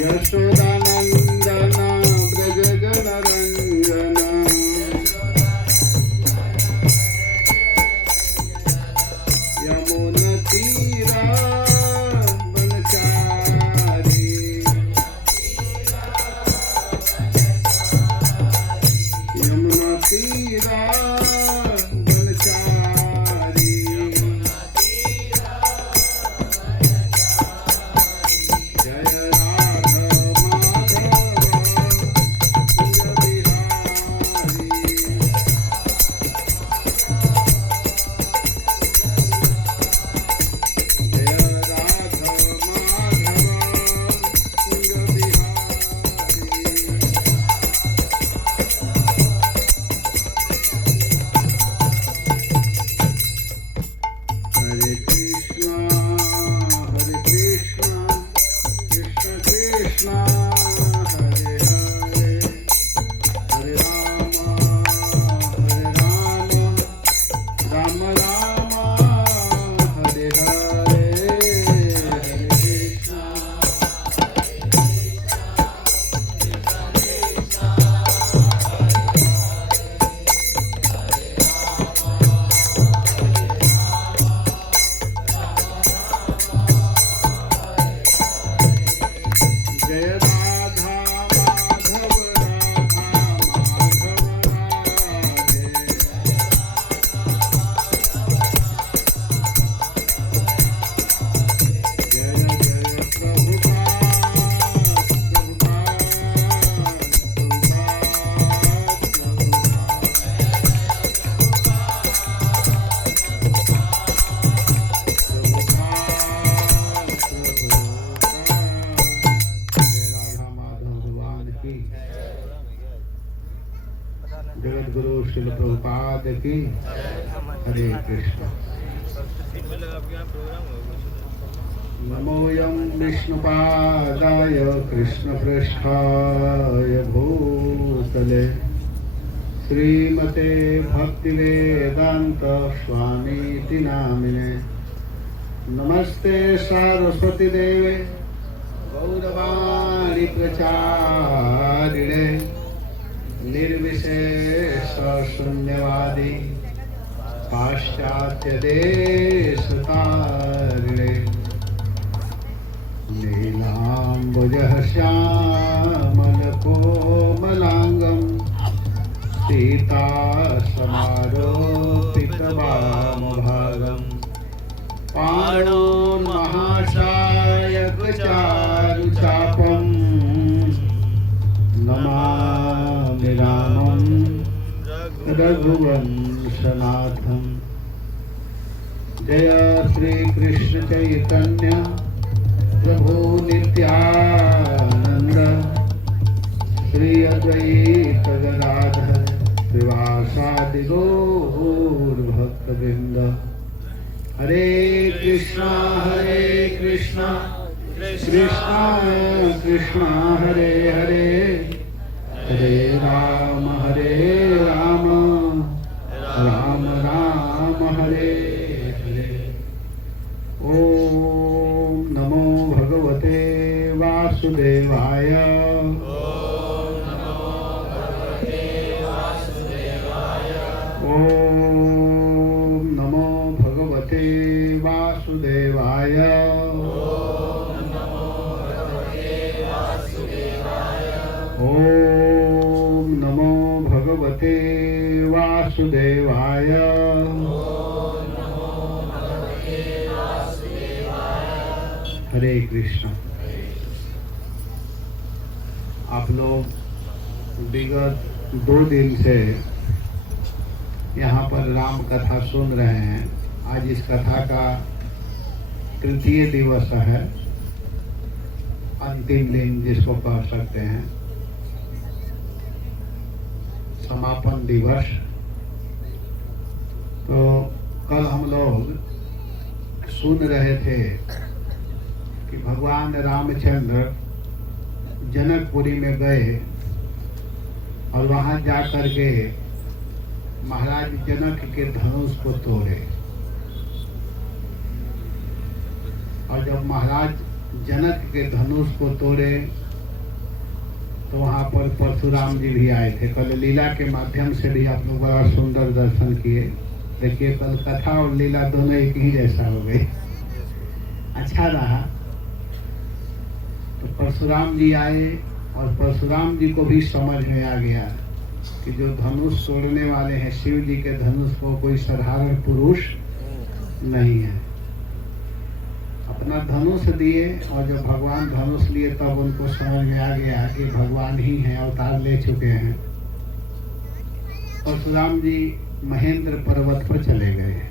यशोदानंदना ब्रज जनरंजना यमुना तीरा बनचारी यमुना तीरा बनचारी जय राधा जगत गुरु श्रील प्रभुपाद की हरे कृष्ण। नमोऽयं विष्णुपादाय कृष्णपृष्ठाय भूतले श्रीमते भक्तिवेदांत स्वामीति नामिने। नमस्ते सारस्वती देवे गौरवाणी प्रचारिणे निर्विशेष शून्यवादी पाश्चात्य देशतारिणे। नीलाम्बुजः श्यामल कोमलांगं सीता समारोपित वामभागं पाणोर्महाशायक चारुचापं नमामि रामं रघुवंशनाथं। जय श्री कृष्ण चैतन्य प्रभु नित्यानंद श्री अद्वैत गदाधर श्रीवासादि गौर भक्तवृंद। हरे कृष्णा कृष्णा कृष्णा हरे हरे हरे राम राम राम हरे हरे। ओम नमो भगवते वासुदेवाय। ओम नमो भगवते वासुदेवाय। ओम नमो भगवते वासुदेवाय। हरे कृष्ण। आप लोग विगत 2 दिन से यहाँ पर राम कथा सुन रहे हैं। आज इस कथा का तृतीय दिवस है, अंतिम दिन जिसको कह सकते हैं, समापन दिवस। तो कल हम लोग सुन रहे थे कि भगवान रामचंद्र जनकपुरी में गए और वहां जाकर के महाराज जनक के धनुष को तोड़े। और जब महाराज जनक के धनुष को तोड़े तो वहाँ पर परशुराम जी भी आए थे। कल लीला के माध्यम से भी आप लोग बड़ा सुंदर दर्शन किए। देखिए कल कथा और लीला दोनों एक ही जैसा हो गई, अच्छा रहा। तो परशुराम जी आए और परशुराम जी को भी समझ में आ गया कि जो धनुष तोड़ने वाले हैं शिव जी के धनुष को कोई साधारण पुरुष नहीं है। अपना धनुष दिए और जब भगवान धनुष लिए तब उनको समझ में आ गया कि भगवान ही हैं, अवतार ले चुके हैं। परशुराम जी महेंद्र पर्वत पर चले गए।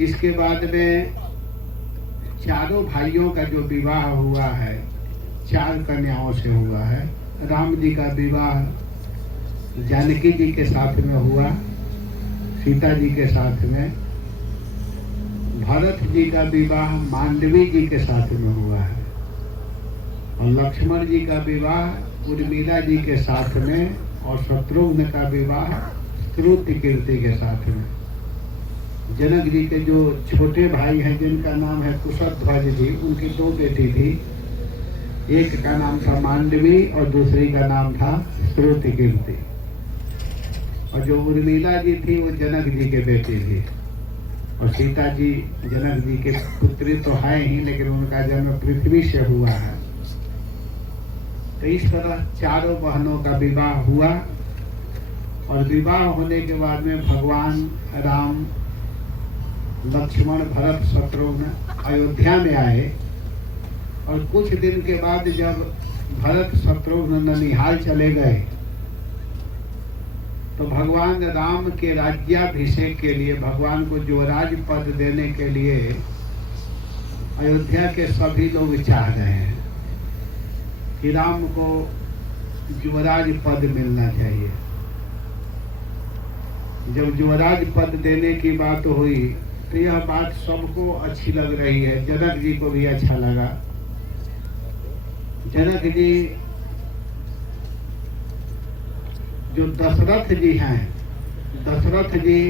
इसके बाद में चारों भाइयों का जो विवाह हुआ है 4 कन्याओं से हुआ है। राम जी का विवाह जानकी जी के साथ में हुआ, सीता जी के साथ में। भरत जी का विवाह मांडवी जी के साथ में हुआ है और लक्ष्मण जी का विवाह उर्मिला जी के साथ में और शत्रुघ्न का विवाह श्रुतिकीर्ति के साथ में। जनक जी के जो छोटे भाई हैं जिनका नाम है कुशध्वज जी, उनकी 2 बेटी थी। एक का नाम था मांडवी और दूसरी का नाम था श्रुतिकीर्ति। और जो उर्मिला जी थी वो जनक जी के बेटी थी और सीता जी जनक जी के पुत्री तो है ही, लेकिन उनका जन्म पृथ्वी से हुआ है। तो इस तरह चारों बहनों का विवाह हुआ और विवाह होने के बाद में भगवान राम, लक्ष्मण, भरत, शत्रुघ्न अयोध्या में आए। और कुछ दिन के बाद जब भरत शत्रुघ्न ननिहाल चले गए तो भगवान राम के राज्याभिषेक के लिए, भगवान को युवराज पद देने के लिए अयोध्या के सभी लोग चाह रहे हैं कि राम को युवराज पद मिलना चाहिए। जब युवराज पद देने की बात हुई तो यह बात सबको अच्छी लग रही है। जनक जी को भी अच्छा लगा। जनक जी जो दशरथ जी हैं, दशरथ जी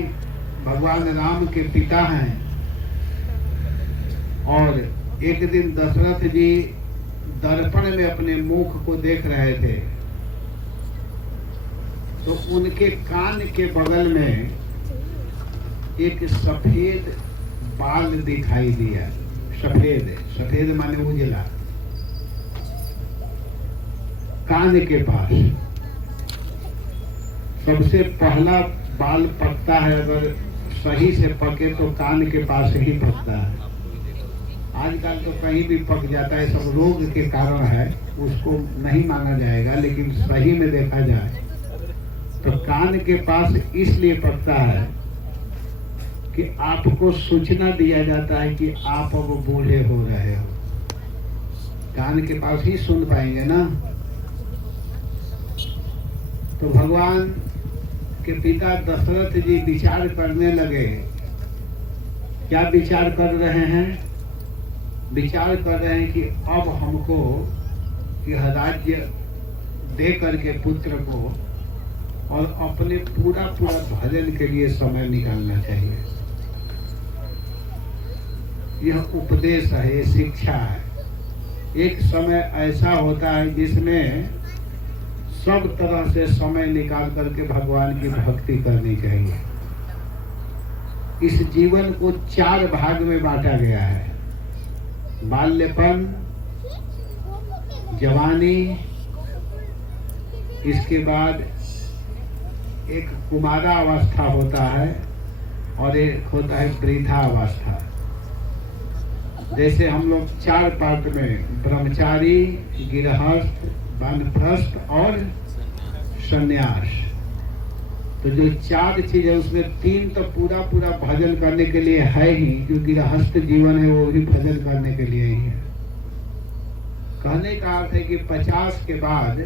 भगवान राम के पिता हैं। और एक दिन दशरथ जी दर्पण में अपने मुख को देख रहे थे तो उनके कान के बगल में एक सफेद बाल दिखाई दिया। सफेद, सफेद माने उजला, कान के पास। सबसे पहला बाल पकता है, अगर सही से पके तो कान के पास ही पकता है। आजकल तो कहीं भी पक जाता है, सब रोग के कारण है, उसको नहीं माना जाएगा। लेकिन सही में देखा जाए तो कान के पास इसलिए पकता है कि आपको सूचना दिया जाता है कि आप अब बूढ़े हो रहे हो। कान के पास ही सुन पाएंगे ना। तो भगवान के पिता दशरथ जी विचार करने लगे। क्या विचार कर रहे हैं? विचार कर रहे हैं कि अब हमको यह राज्य दे करके पुत्र को और अपने पूरा भजन के लिए समय निकालना चाहिए। यह उपदेश है, ये शिक्षा है। एक समय ऐसा होता है जिसमें सब तरह से समय निकाल करके भगवान की भक्ति करनी चाहिए। इस जीवन को 4 भाग में बांटा गया है। बाल्यपन, जवानी, इसके बाद एक कुमारा अवस्था होता है और एक होता है वृद्धा अवस्था। जैसे हम लोग 4 पार्ट में ब्रह्मचारी, गृहस्थ, वानप्रस्थ और सन्यास, तो जो 4 चीज है उसमें 3 तो पूरा भजन करने के लिए है ही। जो गृहस्थ जीवन है वो भी भजन करने के लिए ही है। कहने का अर्थ है कि 50 के बाद,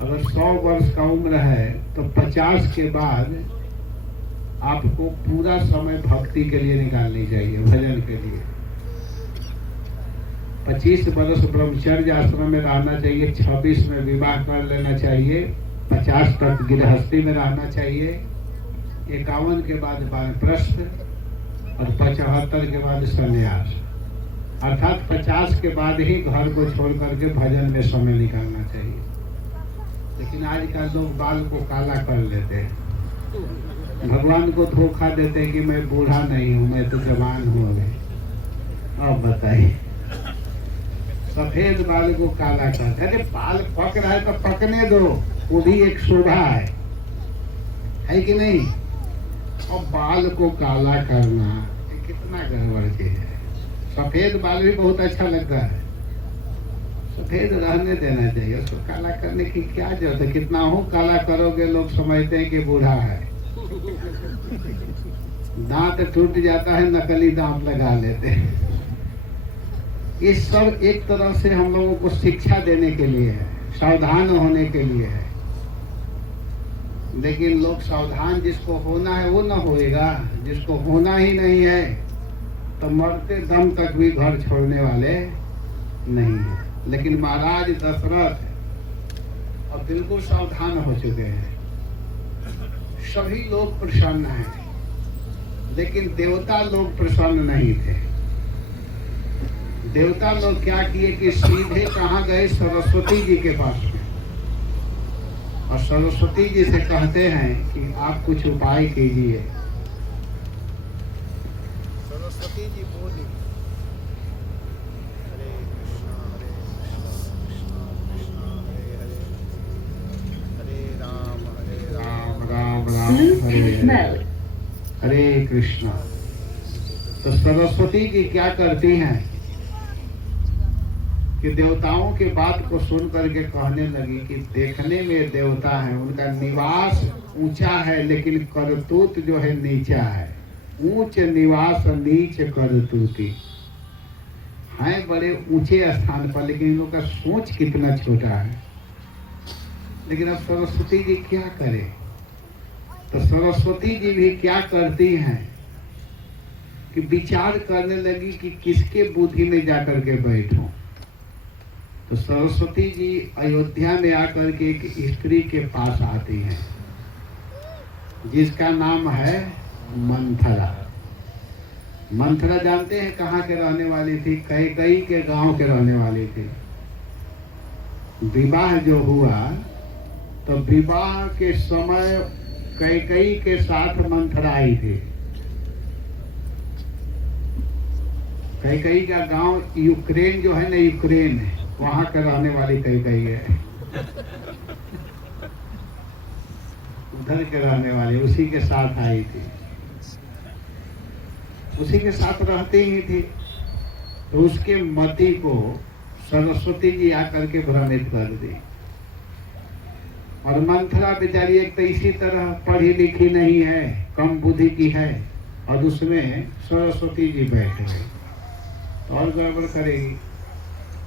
अगर 100 वर्ष का उम्र है तो 50 के बाद आपको पूरा समय भक्ति के लिए निकालनी चाहिए, भजन के लिए। 25 वर्ष ब्रह्मचर्य आश्रम में रहना चाहिए, 26 में विवाह कर लेना चाहिए, 50 तक गृहस्थी में रहना चाहिए, 51 के बाद वानप्रस्थ और 75 के बाद संन्यास। अर्थात 50 के बाद ही घर को छोड़ करके भजन में समय निकालना चाहिए। लेकिन आजकल लोग बाल को काला कर लेते हैं, भगवान को धोखा देते हैं कि मैं बूढ़ा नहीं हूँ, मैं तो जवान हूँ अभी। अब बताइए, सफेद बाल को काला कर, अरे बाल पक रहा है तो पकने दो, वो भी एक शोभा है कि नहीं? और बाल को काला करना ये कितना गड़बड़ चीज है। सफेद बाल भी बहुत अच्छा लगता है, सफेद रहने देना चाहिए, उसको काला करने की क्या जरूरत है? कितना हो काला करोगे, लोग समझते हैं कि बूढ़ा है। दांत टूट जाता है, नकली दांत लगा लेते हैं। ये सब एक तरह से हम लोगों को शिक्षा देने के लिए है, सावधान होने के लिए है। लेकिन लोग सावधान, जिसको होना है वो न होएगा, जिसको होना ही नहीं है तो मरते दम तक भी घर छोड़ने वाले नहीं है। लेकिन महाराज दशरथ अब बिल्कुल सावधान हो चुके हैं। सभी लोग प्रसन्न हैं, लेकिन देवता लोग प्रसन्न नहीं थे। देवता लोग क्या किए कि सीधे कहाँ गए? सरस्वती जी के पास में, और सरस्वती जी से कहते हैं कि आप कुछ उपाय कीजिए। सरस्वती जी बोली, हरे कृष्णा कृष्णा हरे हरे, हरे राम राम राम हरे हरे, हरे कृष्णा। तो सरस्वती जी क्या करती हैं कि देवताओं के बात को सुन करके कहने लगी कि देखने में देवता है, उनका निवास ऊंचा है, लेकिन करतूत जो है नीचा है। ऊंच निवास नीच करतूती, हैं बड़े ऊंचे स्थान पर, लेकिन इन लोगों का सोच कितना छोटा है। लेकिन अब सरस्वती जी क्या करे? तो सरस्वती जी भी क्या करती हैं कि विचार करने लगी कि किसके बुद्धि में जाकर के बैठूं। तो सरस्वती जी अयोध्या में आकर के एक स्त्री के पास आती हैं, जिसका नाम है मंथरा। मंथरा जानते हैं कहाँ के रहने वाली थी? कैकई के गांव के रहने वाली थी। विवाह जो हुआ तो विवाह के समय कैकई के साथ मंथरा आई थी। कैकई का गांव यूक्रेन जो है ना, यूक्रेन है, वहां के रहने वाली कैकई है। उधर के रहने वाली, उसी के साथ आई थी, उसी के साथ रहती ही थी। तो उसके मति को सरस्वती जी आकर के भ्रमित कर दी। और मंथरा बेचारी एक तो इसी तरह पढ़ी लिखी नहीं है, कम बुद्धि की है, और उसमें सरस्वती जी बैठ गए तो और गड़बड़ करेगी।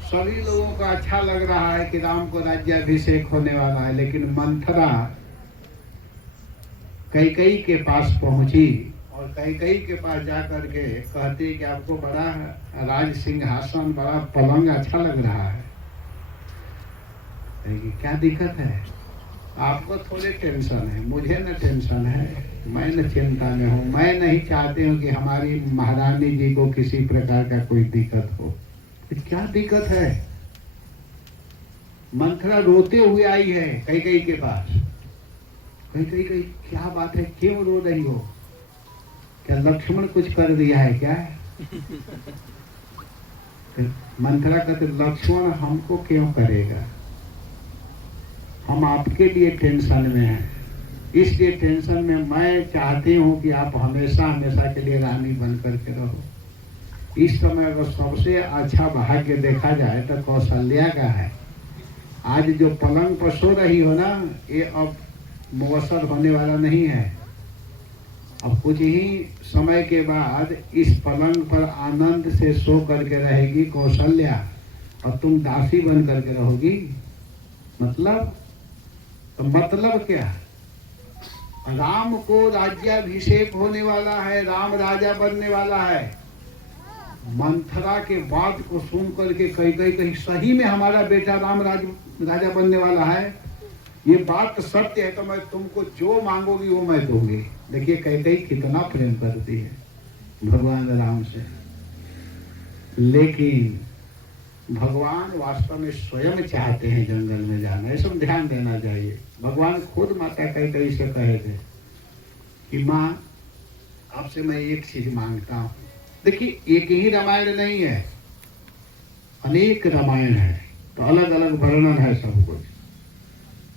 सभी लोगों को अच्छा लग रहा है कि राम को राज्याभिषेक होने वाला है, लेकिन मंथरा कैकई के पास पहुंची और कैकई के पास जाकर के कहती कि आपको बड़ा राज सिंहासन, बड़ा पलंग अच्छा लग रहा है, क्या दिक्कत है? आपको थोड़े टेंशन है, मुझे न टेंशन है, मैं न चिंता में हूँ। मैं नहीं चाहती हूँ कि हमारी महारानी जी को किसी प्रकार का कोई दिक्कत हो। तो क्या दिक्कत है? मंथरा रोते हुए आई है कैकई के पास। कैकई क्या बात है, क्यों रो रही हो? क्या लक्ष्मण कुछ कर दिया है क्या? मंथरा कहते लक्ष्मण हमको क्यों करेगा, हम आपके लिए टेंशन में हैं। इसलिए टेंशन में मैं चाहती हूँ कि आप हमेशा हमेशा के लिए रानी बन करके रहो। इस समय अगर सबसे अच्छा भाग्य देखा जाए तो कौशल्या का है। आज जो पलंग पर सो रही हो ना, ये अब मुवस्सर होने वाला नहीं है। अब कुछ ही समय के बाद इस पलंग पर आनंद से सो करके रहेगी कौशल्या, और तुम दासी बन करके रहोगी। मतलब तो मतलब क्या? राम को राज्याभिषेक होने वाला है, राम राजा बनने वाला है। मंथरा के बात को सुन करके कहीं सही में हमारा बेटा राम राजा बनने वाला है, ये बात सत्य है तो मैं तुमको जो मांगोगी वो मैं दूंगी। देखिए कैकई कितना प्रेम करती है भगवान राम से। लेकिन भगवान वास्तव में स्वयं चाहते हैं जंगल में जाना। ये सब ध्यान देना चाहिए। भगवान खुद माता कैकेयी से कहे थे कि माँ आपसे मैं एक चीज मांगता हूँ। देखिए एक ही रामायण नहीं है, अनेक रामायण है, तो अलग अलग वर्णन है सब कुछ।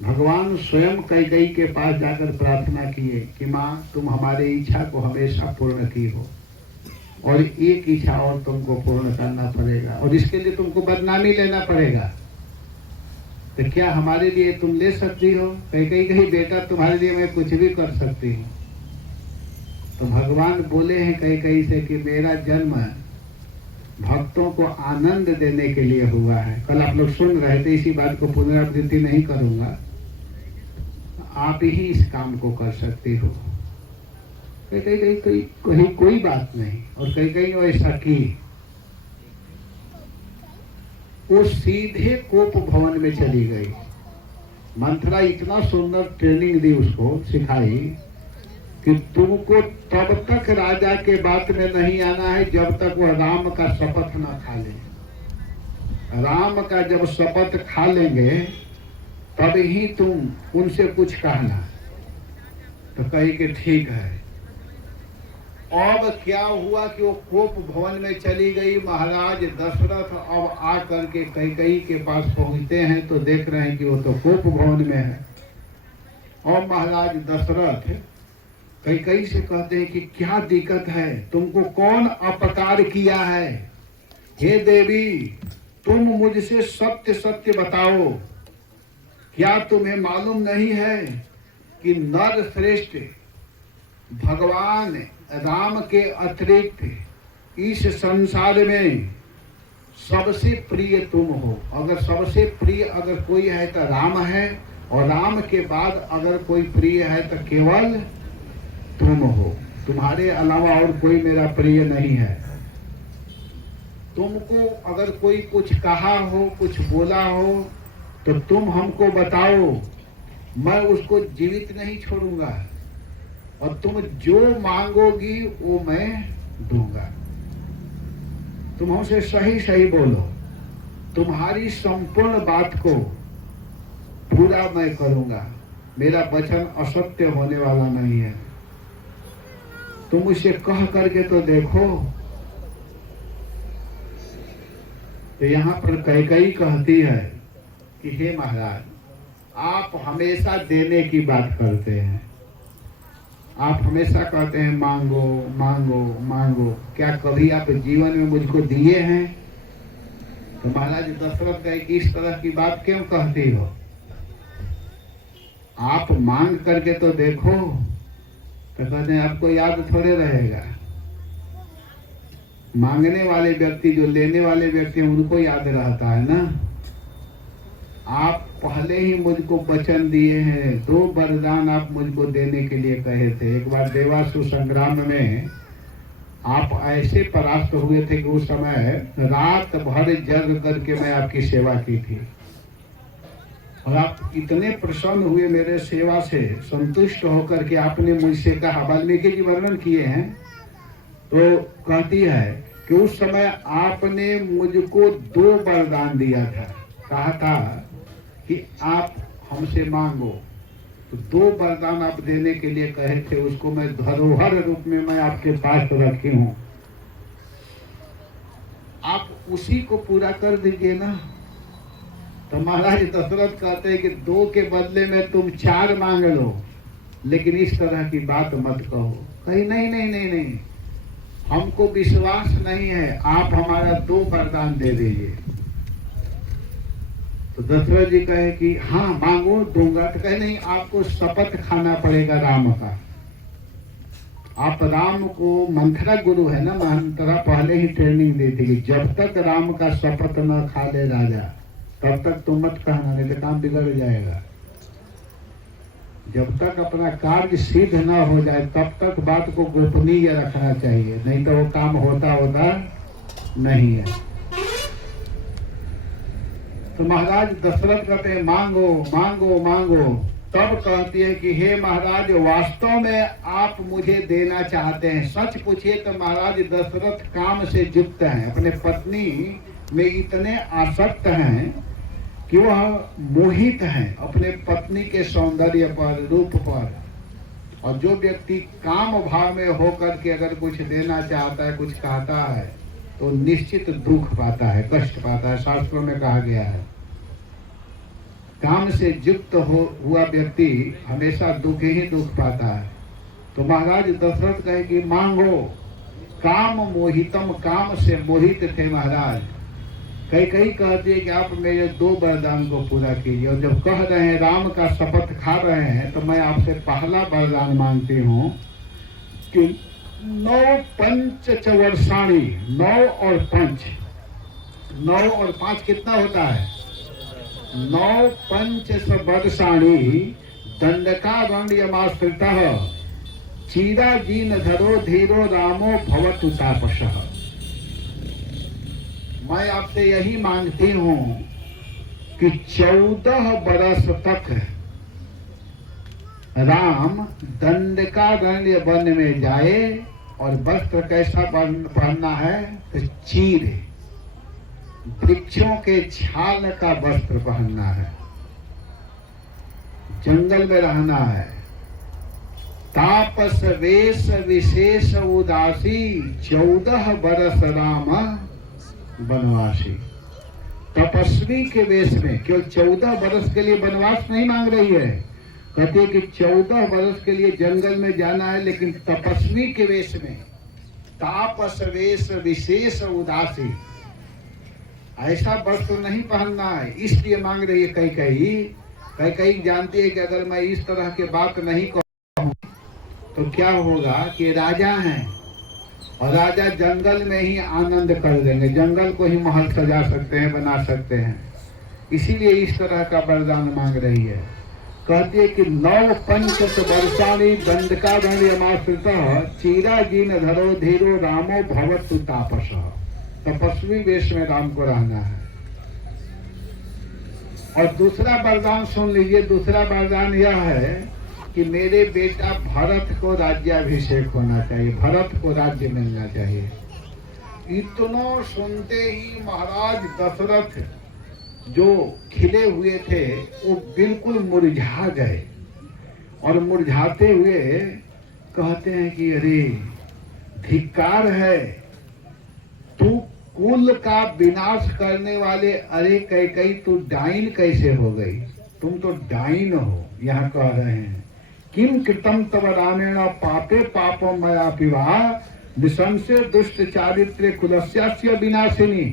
भगवान स्वयं कैकेयी के पास जाकर प्रार्थना किए कि माँ तुम हमारी इच्छा को हमेशा पूर्ण की हो, और एक इच्छा और तुमको पूर्ण करना पड़ेगा, और इसके लिए तुमको बदनामी लेना पड़ेगा। तो क्या हमारे लिए तुम ले सकती हो? कैकेयी कही बेटा तुम्हारे लिए मैं कुछ भी कर सकती हूँ। तो भगवान बोले हैं कैकेयी से कि मेरा जन्म भक्तों को आनंद देने के लिए हुआ है। कल आप लोग सुन रहे थे, इसी बात को पुनरावृत्ति नहीं करूंगा। आप ही इस काम को कर सकती हो। कहीं कोई बात नहीं। और कहीं ऐसा की वो सीधे कोप भवन में चली गई। मंथरा इतना सुंदर ट्रेनिंग दी उसको, सिखाई कि तुमको तब तक राजा के बात में नहीं आना है जब तक वह राम का शपथ न खा ले। राम का जब शपथ खा लेंगे तब ही तुम उनसे कुछ कहना। तो कही कि ठीक है। अब क्या हुआ कि वो कोप भवन में चली गई। महाराज दशरथ अब आ करके कैकेयी के पास पहुंचते हैं तो देख रहे हैं कि वो तो कोप भवन में है। और महाराज दशरथ कैकेयी से कहते हैं कि क्या दिक्कत है, तुमको कौन अपकार किया है? हे देवी तुम मुझसे सत्य सत्य बताओ, क्या तुम्हें मालूम नहीं है कि नर श्रेष्ठ भगवान राम के अतिरिक्त इस संसार में सबसे प्रिय तुम हो। अगर सबसे प्रिय अगर कोई है तो राम है, और राम के बाद अगर कोई प्रिय है तो केवल तुम हो। तुम्हारे अलावा और कोई मेरा प्रिय नहीं है। तुमको अगर कोई कुछ कहा हो, कुछ बोला हो, तो तुम हमको बताओ, मैं उसको जीवित नहीं छोड़ूंगा, और तुम जो मांगोगी वो मैं दूंगा। तुम हमसे सही सही बोलो, तुम्हारी संपूर्ण बात को पूरा मैं करूंगा। मेरा वचन असत्य होने वाला नहीं है। तुम उसे कह करके तो देखो। तो यहाँ पर कैकेयी कहती है कि हे महाराज आप हमेशा देने की बात करते हैं। आप हमेशा कहते हैं मांगो मांगो मांगो। क्या कभी आप जीवन में मुझको दिए हैं? तो महाराज दशरथ कहे कि इस तरह की बात क्यों कहती हो? आप मांग करके तो देखो। तो कहते हैं आपको याद थोड़े रहेगा। मांगने वाले व्यक्ति जो लेने वाले व्यक्ति हैं उनको याद रहता है ना। आप पहले ही मुझको वचन दिए हैं, 2 वरदान आप मुझको देने के लिए कहे थे। एक बार देवासुर संग्राम में आप ऐसे परास्त हुए थे कि उस समय रात भर जग करके मैं आपकी सेवा की थी, और आप इतने प्रसन्न हुए मेरे सेवा से, संतुष्ट होकर के आपने मुझसे कहा। वाल्मीकि जी वर्णन किए हैं। तो कहती है कि उस समय आपने मुझको 2 वरदान दिया था। कहा था कि आप हमसे मांगो। तो 2 वरदान आप देने के लिए कहे थे, उसको मैं धरोहर रूप में मैं आपके पास रखी हूं। आप उसी को पूरा कर दीजिए ना। तो महाराज दशरथ कहते हैं कि 2 के बदले में तुम 4 मांग लो, लेकिन इस तरह की बात मत कहो। कहीं नहीं नहीं नहीं नहीं, हमको विश्वास नहीं है, आप हमारा 2 वरदान दे दीजिए। तो दशरथ जी कहे कि हाँ मांगो दूंगा। तो कहे नहीं, आपको शपथ खाना पड़ेगा राम का। आप राम को, मंथरा गुरु है ना, मंथरा पहले ही ट्रेनिंग दी थी कि जब तक राम का शपथ न खा ले राजा तब तक तुम मत कहना, नहीं तो काम बिगड़ जाएगा। जब तक अपना कार्य सिद्ध न हो जाए तब तक बात को गोपनीय रखना चाहिए, नहीं तो वो काम होता होता नहीं है। तो महाराज दशरथ कहते हैं मांगो मांगो मांगो। तब कहती है कि हे महाराज, वास्तव में आप मुझे देना चाहते हैं। सच पूछिए तो महाराज दशरथ काम से युक्त हैं, अपने पत्नी में इतने आसक्त हैं कि वह मोहित हैं अपने पत्नी के सौंदर्य पर, रूप पर। और जो व्यक्ति काम भाव में होकर के अगर कुछ देना चाहता है, कुछ कहता है, तो निश्चित दुख पाता है, कष्ट पाता है। शास्त्रों में कहा गया है काम से युक्त हुआ व्यक्ति हमेशा दुख ही दुख पाता है। तो महाराज दशरथ कहे कि मांगो। काम मोहितम, काम से मोहित थे महाराज। कई कहती है कि आप मेरे 2 वरदान को पूरा कीजिए। और जब कह रहे हैं, राम का शपथ खा रहे हैं, तो मैं आपसे पहला वरदान मांगती हूँ कि 9 पंचवर्षाणी, 9 और 5, 9 और 5 कितना होता है? 9 पंचवर्षाणी दंडकारण्यमाश्रितः चिराजीन धरो धीरो रामो भवतु तापसः। मैं आपसे यही मांगती हूँ कि 14 बरस तक राम दंडकारण्य वन में जाए। और वस्त्र कैसा पहनना है? तो चीर, वृक्षों के छाल का वस्त्र पहनना है, जंगल में रहना है। तापस वेश विशेष उदासी 14 बरस राम वनवासी। तपस्वी के वेश में, केवल 14 बरस के लिए वनवास नहीं मांग रही है, कहती है कि 14 बरस के लिए जंगल में जाना है, लेकिन तपस्वी के वेश में। तापस वेश विशेष उदासी, ऐसा वस्त्र नहीं पहनना है, इसलिए मांग रही है। कई जानती है कि अगर मैं इस तरह के बात नहीं कहूँ तो क्या होगा कि राजा हैं और राजा जंगल में ही आनंद कर देंगे, जंगल को ही महल सजा सकते हैं, बना सकते हैं। इसीलिए इस तरह का वरदान मांग रही है। कहती है कि 9 पंचवर्षाणि दंडकारण्यमाश्रितः चिराजीन धरो धीरो रामो भवतु तापसः। तपस्वी वेश में राम को रहना है। और दूसरा वरदान सुन लीजिए। दूसरा वरदान यह है कि मेरे बेटा भरत को राज्याभिषेक होना चाहिए, भरत को राज्य मिलना चाहिए। इतना सुनते ही महाराज दशरथ जो खिले हुए थे वो बिल्कुल मुरझा गए। और मुरझाते हुए कहते हैं कि अरे धिक्कार है, तू कुल का विनाश करने वाले, अरे कैकेयी तू डाइन कैसे हो गई? तुम तो डाइन हो। यहाँ कह रहे हैं किम कृतम तव रामेण पापे पापम मया पिवा निसंशय दुष्ट चारित्र्य कुलस्यास्य विनाशिनी।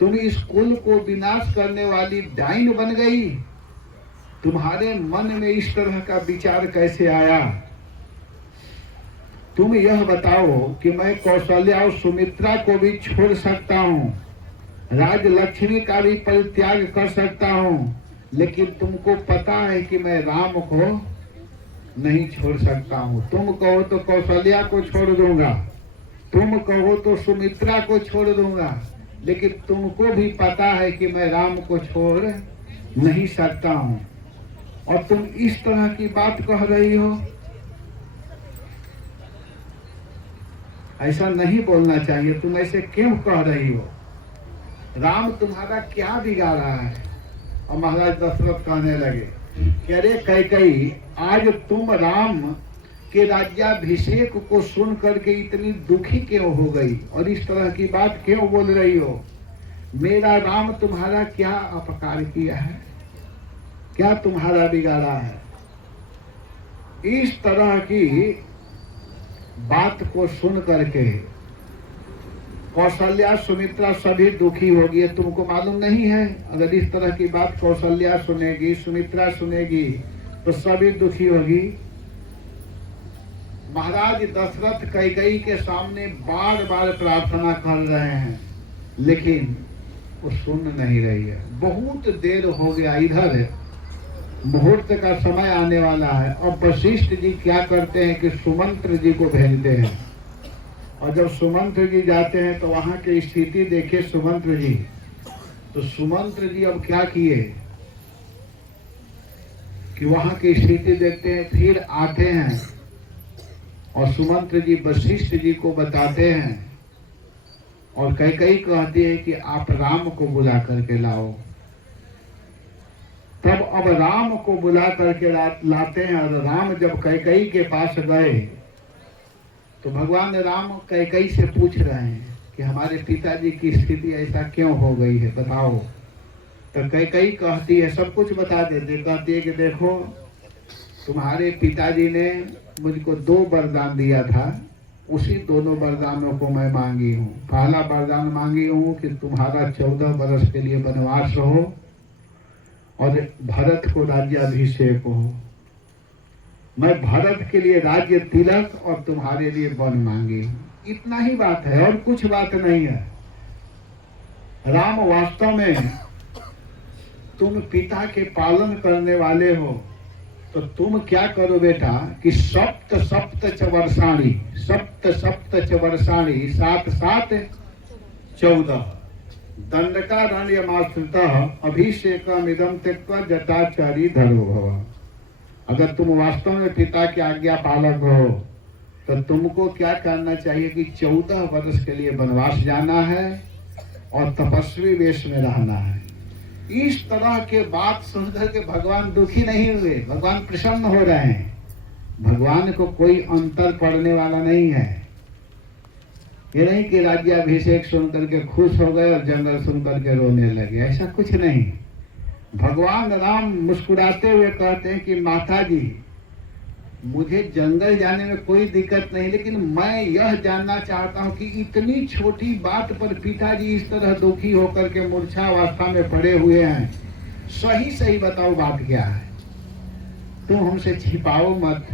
तुम इस कुल को विनाश करने वाली डाइन बन गई। तुम्हारे मन में इस तरह का विचार कैसे आया? तुम यह बताओ कि मैं कौशल्या और सुमित्रा को भी छोड़ सकता हूँ, राजलक्ष्मी का भी परित्याग कर सकता हूँ, लेकिन तुमको पता है कि मैं राम को नहीं छोड़ सकता हूँ। तुम कहो तो कौशल्या को छोड़ दूंगा, तुम कहो तो सुमित्रा को छोड़ दूंगा, लेकिन तुमको भी पता है कि मैं राम को छोड़ नहीं सकता हूँ। और तुम इस तरह की बात कह रही हो। ऐसा नहीं बोलना चाहिए, तुम ऐसे क्यों कह रही हो? राम तुम्हारा क्या बिगाड़ा है? और महाराज दशरथ कहने लगे कि अरे कैकेयी, आज तुम राम के राज्याभिषेक को सुन करके इतनी दुखी क्यों हो गई और इस तरह की बात क्यों बोल रही हो? मेरा राम तुम्हारा क्या अपकार किया है? क्या तुम्हारा बिगाड़ा है? इस तरह की बात को सुन करके कौशल्या सुमित्रा सभी दुखी होगी। तुमको मालूम नहीं है, अगर इस तरह की बात कौशल्या सुनेगी, सुमित्रा सुनेगी तो सभी दुखी होगी। महाराज दशरथ कैकेयी के सामने बार बार प्रार्थना कर रहे हैं, लेकिन वो सुन नहीं रही है। बहुत देर हो गया, इधर मुहूर्त का समय आने वाला है। अब वशिष्ठ जी क्या करते हैं कि सुमंत्र जी को भेजते हैं। और जब सुमंत्र जी जाते हैं तो वहां की स्थिति देखे सुमंत्र जी, तो सुमंत्र जी अब क्या किए कि वहां की स्थिति देखते हैं, फिर आते हैं और सुमंत्र जी वशिष्ठ जी को बताते हैं और कैकेयी कहती है कि आप राम को बुला करके लाओ। तब अब राम को बुला करके लाते हैं और राम जब कैकेयी के पास गए तो भगवान राम कैकेयी से पूछ रहे हैं कि हमारे पिताजी की स्थिति ऐसा क्यों हो गई है, बताओ। तो कैकेयी कहती है, सब कुछ बता देते, कहती है कि देखो तुम्हारे पिताजी ने मुझको 2 वरदान दिया था, उसी दोनों वरदानों को मैं मांगी हूँ। पहला वरदान मांगी हूँ कि तुम्हारा 14 वर्ष के लिए वनवास हो और भरत को राज्याभिषेक हो। मैं भरत के लिए राज्य तिलक और तुम्हारे लिए वन मांगी हूँ। इतना ही बात है और कुछ बात नहीं है। राम वास्तव में तुम पिता के पालन करने वाले हो तो तुम क्या करो बेटा कि सप्त सप्त च वर्षाणी, सप्त सप्त च वर्षाणी, 7 7 14 दंडकारण्यमाश्रितः अभिषेकमिदं त्यक्त्वा जटाचारी धरो भव। अगर तुम वास्तव में पिता की आज्ञा पालक हो तो तुमको क्या करना चाहिए कि 14 वर्ष के लिए वनवास जाना है और तपस्वी वेश में रहना है। इस तरह के बात सुनकर के भगवान दुखी नहीं हुए, भगवान प्रसन्न हो रहे हैं। भगवान को कोई अंतर पड़ने वाला नहीं है। ये नहीं कि राज्याभिषेक सुन करके खुश हो गए और जंगल सुन करके रोने लगे, ऐसा कुछ नहीं। भगवान राम मुस्कुराते हुए कहते हैं कि माता जी मुझे जंगल जाने में कोई दिक्कत नहीं, लेकिन मैं यह जानना चाहता हूं कि इतनी छोटी बात पर पिताजी इस तरह दुखी होकर के मूर्छावस्था में पड़े हुए हैं, सही सही बताओ बात क्या है। तुम हमसे छिपाओ मत,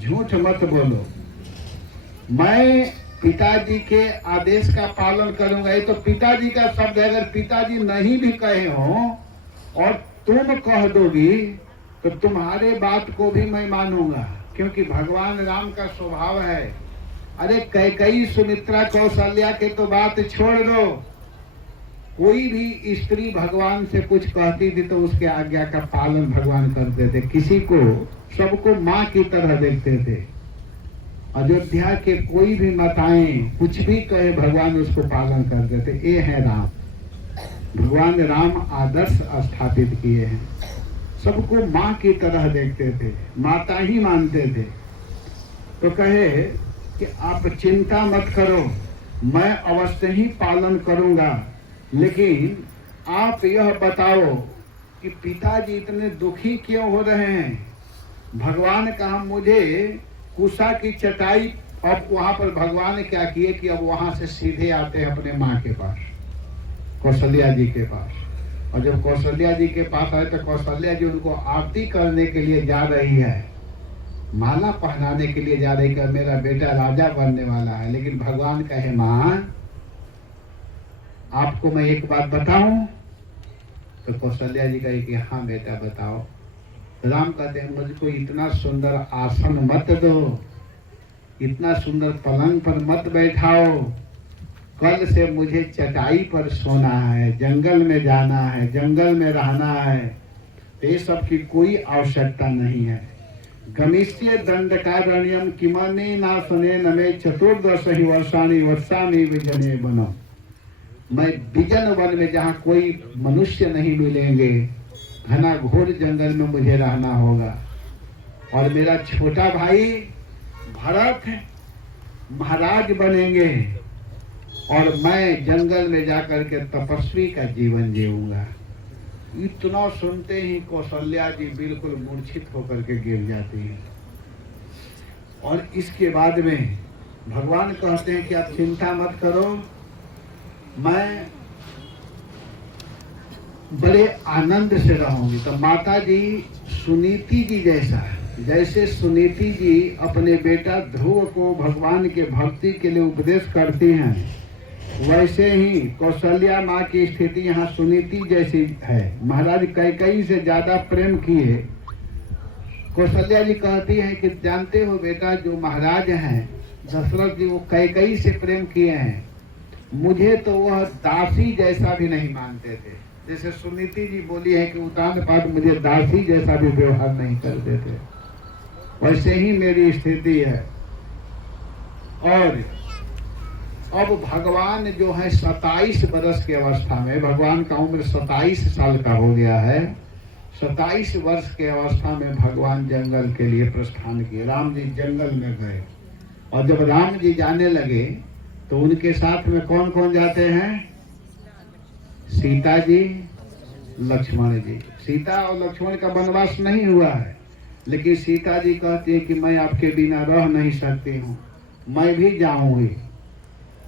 झूठ मत बोलो। मैं पिताजी के आदेश का पालन करूंगा। ये तो पिताजी का शब्द है। अगर पिताजी नहीं भी कहे हो और तुम कह दोगी तो तुम्हारे बात को भी मैं मानूंगा, क्योंकि भगवान राम का स्वभाव है। अरे कैकेयी सुमित्रा कौशल्या के तो बात छोड़ दो, कोई भी स्त्री भगवान से कुछ कहती थी तो उसके आज्ञा का पालन भगवान करते थे। किसी को सबको माँ की तरह देखते थे। अयोध्या के कोई भी माताएं कुछ भी कहे भगवान उसको पालन करते थे। ये है राम। भगवान राम आदर्श स्थापित किए हैं। सबको माँ की तरह देखते थे, माता ही मानते थे। तो कहे कि आप चिंता मत करो, मैं अवश्य ही पालन करूंगा, लेकिन आप यह बताओ कि पिताजी इतने दुखी क्यों हो रहे हैं। भगवान कहा मुझे कुशा की चटाई। अब वहां पर भगवान ने क्या किए कि अब वहां से सीधे आते हैं अपने माँ के पास, कौशल्या जी के पास। और जब कौशल्या जी के पास आए तो कौशल्या जी उनको आरती करने के लिए जा रही है, माला पहनाने के लिए जा रही है कि मेरा बेटा राजा बनने वाला है। लेकिन भगवान कहे माँ आपको मैं एक बात बताऊं। तो कौशल्या जी कहे कि हाँ बेटा बताओ। राम कहते हैं मुझको इतना सुंदर आसन मत दो, इतना सुंदर पलंग पर मत बैठाओ। कल से मुझे चटाई पर सोना है, जंगल में जाना है, जंगल में रहना है। ये सब की कोई आवश्यकता नहीं है। गमिष्ये दंडकारण्यम किमने नासने नमे 14 ही वर्षाणि वर्षामि विजने वनम। मैं विजन वन में जहाँ कोई मनुष्य नहीं मिलेंगे, घना घोर जंगल में मुझे रहना होगा। और मेरा छोटा भाई भरत महाराज बनेंगे और मैं जंगल में जाकर के तपस्वी का जीवन जीऊंगा। इतना सुनते ही कौशल्या जी बिल्कुल मूर्छित होकर के गिर जाती हैं। और इसके बाद में भगवान कहते हैं कि आप चिंता मत करो, मैं बड़े आनंद से रहूंगी। तो माता जी सुनीति जी जैसे सुनीति जी अपने बेटा ध्रुव को भगवान के भक्ति के लिए उपदेश करती हैं, वैसे ही कौशल्या माँ की स्थिति यहाँ सुनीति जैसी है। महाराज कैकेयी से ज्यादा प्रेम किए। कौशल्या जी कहती हैं कि जानते हो बेटा, जो महाराज हैं दशरथ जी वो कैकेयी से प्रेम किए हैं, मुझे तो वह दासी जैसा भी नहीं मानते थे। जैसे सुनीति जी बोली है कि उतान पाद मुझे दासी जैसा भी व्यवहार नहीं कर देते, वैसे ही मेरी स्थिति है। और अब भगवान जो है 27 वर्ष की अवस्था में, भगवान का उम्र 27 साल का हो गया है। 27 वर्ष के अवस्था में भगवान जंगल के लिए प्रस्थान किए। राम जी जंगल में गए, और जब राम जी जाने लगे तो उनके साथ में कौन कौन जाते हैं? सीता जी, लक्ष्मण जी। सीता और लक्ष्मण का वनवास नहीं हुआ है, लेकिन सीता जी कहती है कि मैं आपके बिना रह नहीं सकती हूँ, मैं भी जाऊंगी।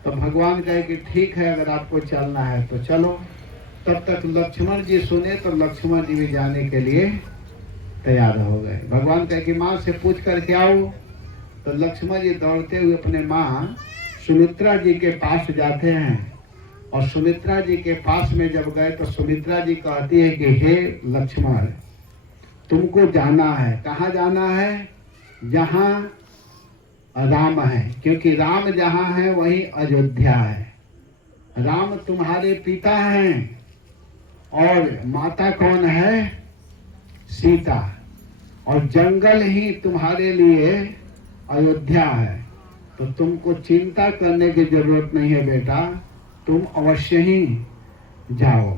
तो भगवान कहे कि ठीक है, अगर आपको चलना है तो चलो। तब तक लक्ष्मण जी सुने तो लक्ष्मण जी भी जाने के लिए तैयार हो गए। भगवान कहे कि माँ से पूछ कर के आओ। तो लक्ष्मण जी दौड़ते हुए अपने माँ सुमित्रा जी के पास जाते हैं, और सुमित्रा जी के पास में जब गए तो सुमित्रा जी कहती है कि हे लक्ष्मण, तुमको जाना है। कहाँ जाना है? जहाँ राम है, क्योंकि राम जहाँ है वही अयोध्या है। राम तुम्हारे पिता हैं, और माता कौन है? सीता। और जंगल ही तुम्हारे लिए अयोध्या है। तो तुमको चिंता करने की जरूरत नहीं है बेटा, तुम अवश्य ही जाओ,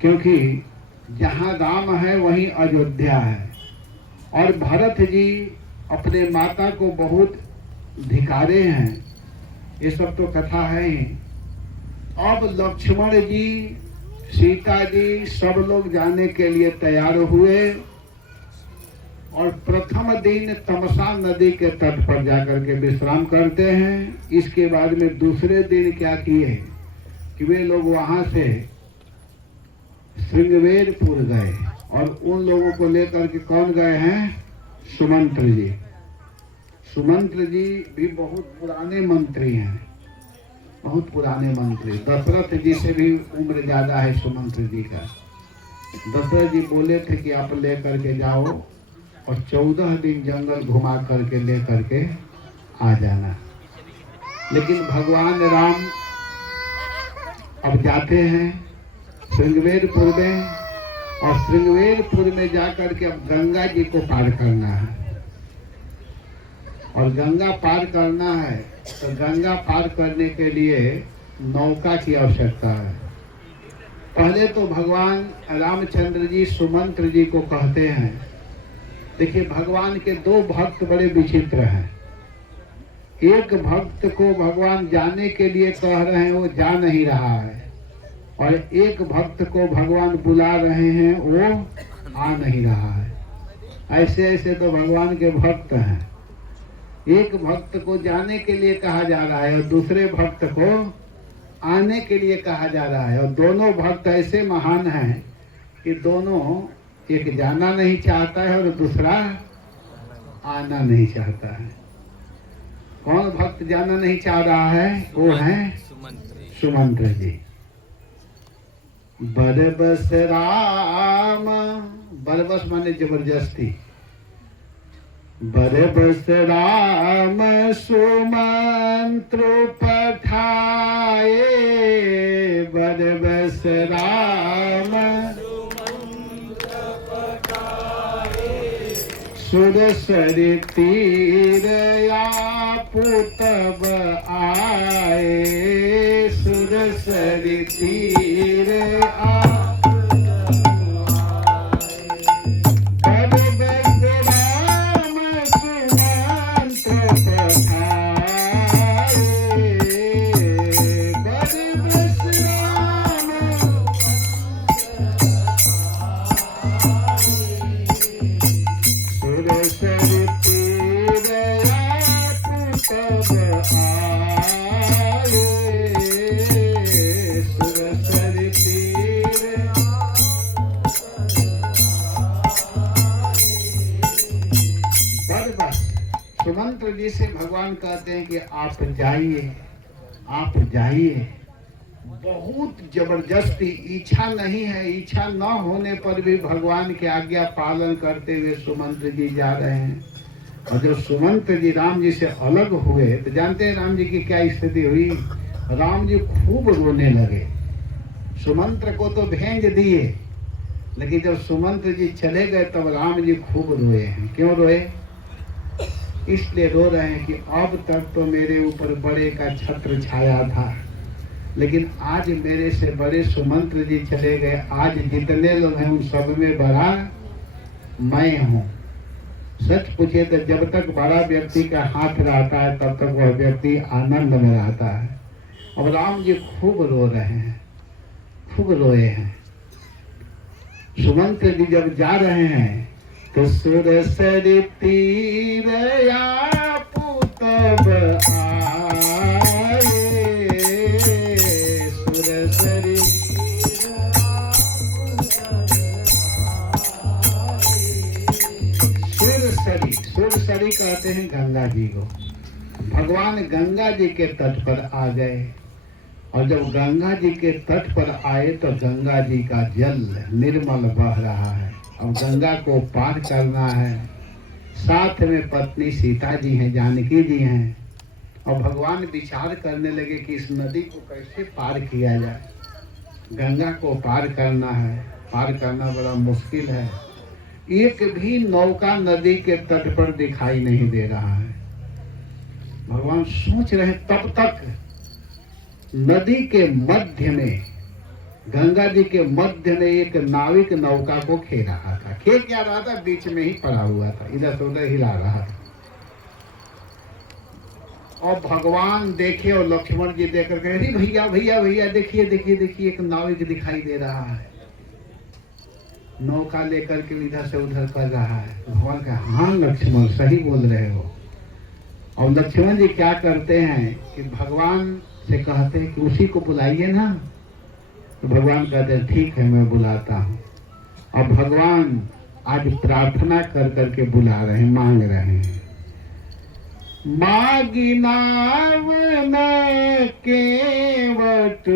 क्योंकि जहाँ राम है वहीं अयोध्या है। और भरत जी अपने माता को बहुत धिकारे हैं, ये सब तो कथा है ही। अब लक्ष्मण जी, सीता जी, सब लोग जाने के लिए तैयार हुए, और प्रथम दिन तमसा नदी के तट पर जाकर के विश्राम करते हैं। इसके बाद में दूसरे दिन क्या किए कि वे लोग वहां से श्रृंगवेरपुर गए, और उन लोगों को लेकर के कौन गए हैं? सुमंत्र जी। सुमंत्र जी भी बहुत पुराने मंत्री हैं, बहुत पुराने मंत्री। दशरथ जी से भी उम्र ज्यादा है सुमंत्र जी का। दशरथ जी बोले थे कि आप लेकर के जाओ और 14 दिन जंगल घुमा करके लेकर के आ जाना। लेकिन भगवान राम अब जाते हैं श्रृंगवेरपुर में, और श्रृंगवेरपुर में जाकर के अब गंगा जी को पार करना है। और गंगा पार करना है तो गंगा पार करने के लिए नौका की आवश्यकता है। पहले तो भगवान रामचंद्र जी सुमंत्र जी को कहते हैं, देखिए भगवान के दो भक्त बड़े विचित्र हैं। एक भक्त को भगवान जाने के लिए कह रहे हैं, वो जा नहीं रहा है, और एक भक्त को भगवान बुला रहे हैं, वो आ नहीं रहा है। ऐसे ऐसे तो भगवान के भक्त हैं। एक भक्त को जाने के लिए कहा जा रहा है और दूसरे भक्त को आने के लिए कहा जा रहा है, और दोनों भक्त ऐसे महान हैं कि दोनों, एक जाना नहीं चाहता है और दूसरा आना नहीं चाहता है। कौन भक्त जाना नहीं चाह रहा है? वो है सुमंत्र जी। बरबस राम, बरबस माने जबरदस्ती। बरबस राम सुमंत्र पठाए, बरबस राम सुरसर तीर पुतब आए, सुरसर तीर सुमंत्र जी से भगवान कहते हैं कि आप जाइए, आप जाइए। बहुत जबरदस्ती, इच्छा नहीं है, इच्छा न होने पर भी भगवान के आज्ञा पालन करते हुए सुमंत्र जी जा रहे हैं। और जब सुमंत्र जी राम जी से अलग हुए तो जानते हैं राम जी की क्या स्थिति हुई? राम जी खूब रोने लगे। सुमंत्र को तो भेज दिए, लेकिन जब सुमंत्र जी चले गए तब राम जी खूब रोए हैं। क्यों रोए? इसलिए रो रहे हैं कि अब तक तो मेरे ऊपर बड़े का छत्र छाया था, लेकिन आज मेरे से बड़े सुमंत्र जी चले गए। आज जितने लोग हैं उन सब में बड़ा मैं हूँ। सच पूछे तो जब तक बड़ा व्यक्ति का हाथ रहता है तब तक वह व्यक्ति आनंद में रहता है। अब राम जी खूब रो रहे हैं, खूब रोए हैं। सुमंत्र जी जब जा रहे हैं तो सुरसरी तीरया पुतब आए, सुरसरी सुरसरी, सुरसरी कहते हैं गंगा जी को। भगवान गंगा जी के तट पर आ गए, और जब गंगा जी के तट पर आए तो गंगा जी का जल निर्मल बह रहा है। अब गंगा को पार करना है, साथ में पत्नी सीता जी हैं, जानकी जी हैं, और भगवान विचार करने लगे कि इस नदी को कैसे पार किया जाए। गंगा को पार करना है, पार करना बड़ा मुश्किल है। एक भी नौका नदी के तट पर दिखाई नहीं दे रहा है। भगवान सोच रहे, तब तक नदी के मध्य में, गंगा जी के मध्य में एक नाविक नौका को खे रहा था। खे क्या रहा था? बीच में ही पड़ा हुआ था, इधर से उधर हिला रहा था। और भगवान देखे और लक्ष्मण जी देखकर कहे, अरे भैया भैया भैया देखिए देखिए देखिए, एक नाविक दिखाई दे रहा है, नौका लेकर के इधर से उधर कर रहा है। भगवान का, हाँ लक्ष्मण सही बोल रहे हो। और लक्ष्मण जी क्या करते हैं कि भगवान से कहते हैं कि उसी को बुलाइए ना। तो भगवान कहते हैं ठीक है मैं बुलाता हूँ। अब भगवान आज प्रार्थना कर करके बुला रहे हैं, मांग रहे हैं। मागी नाव न केवट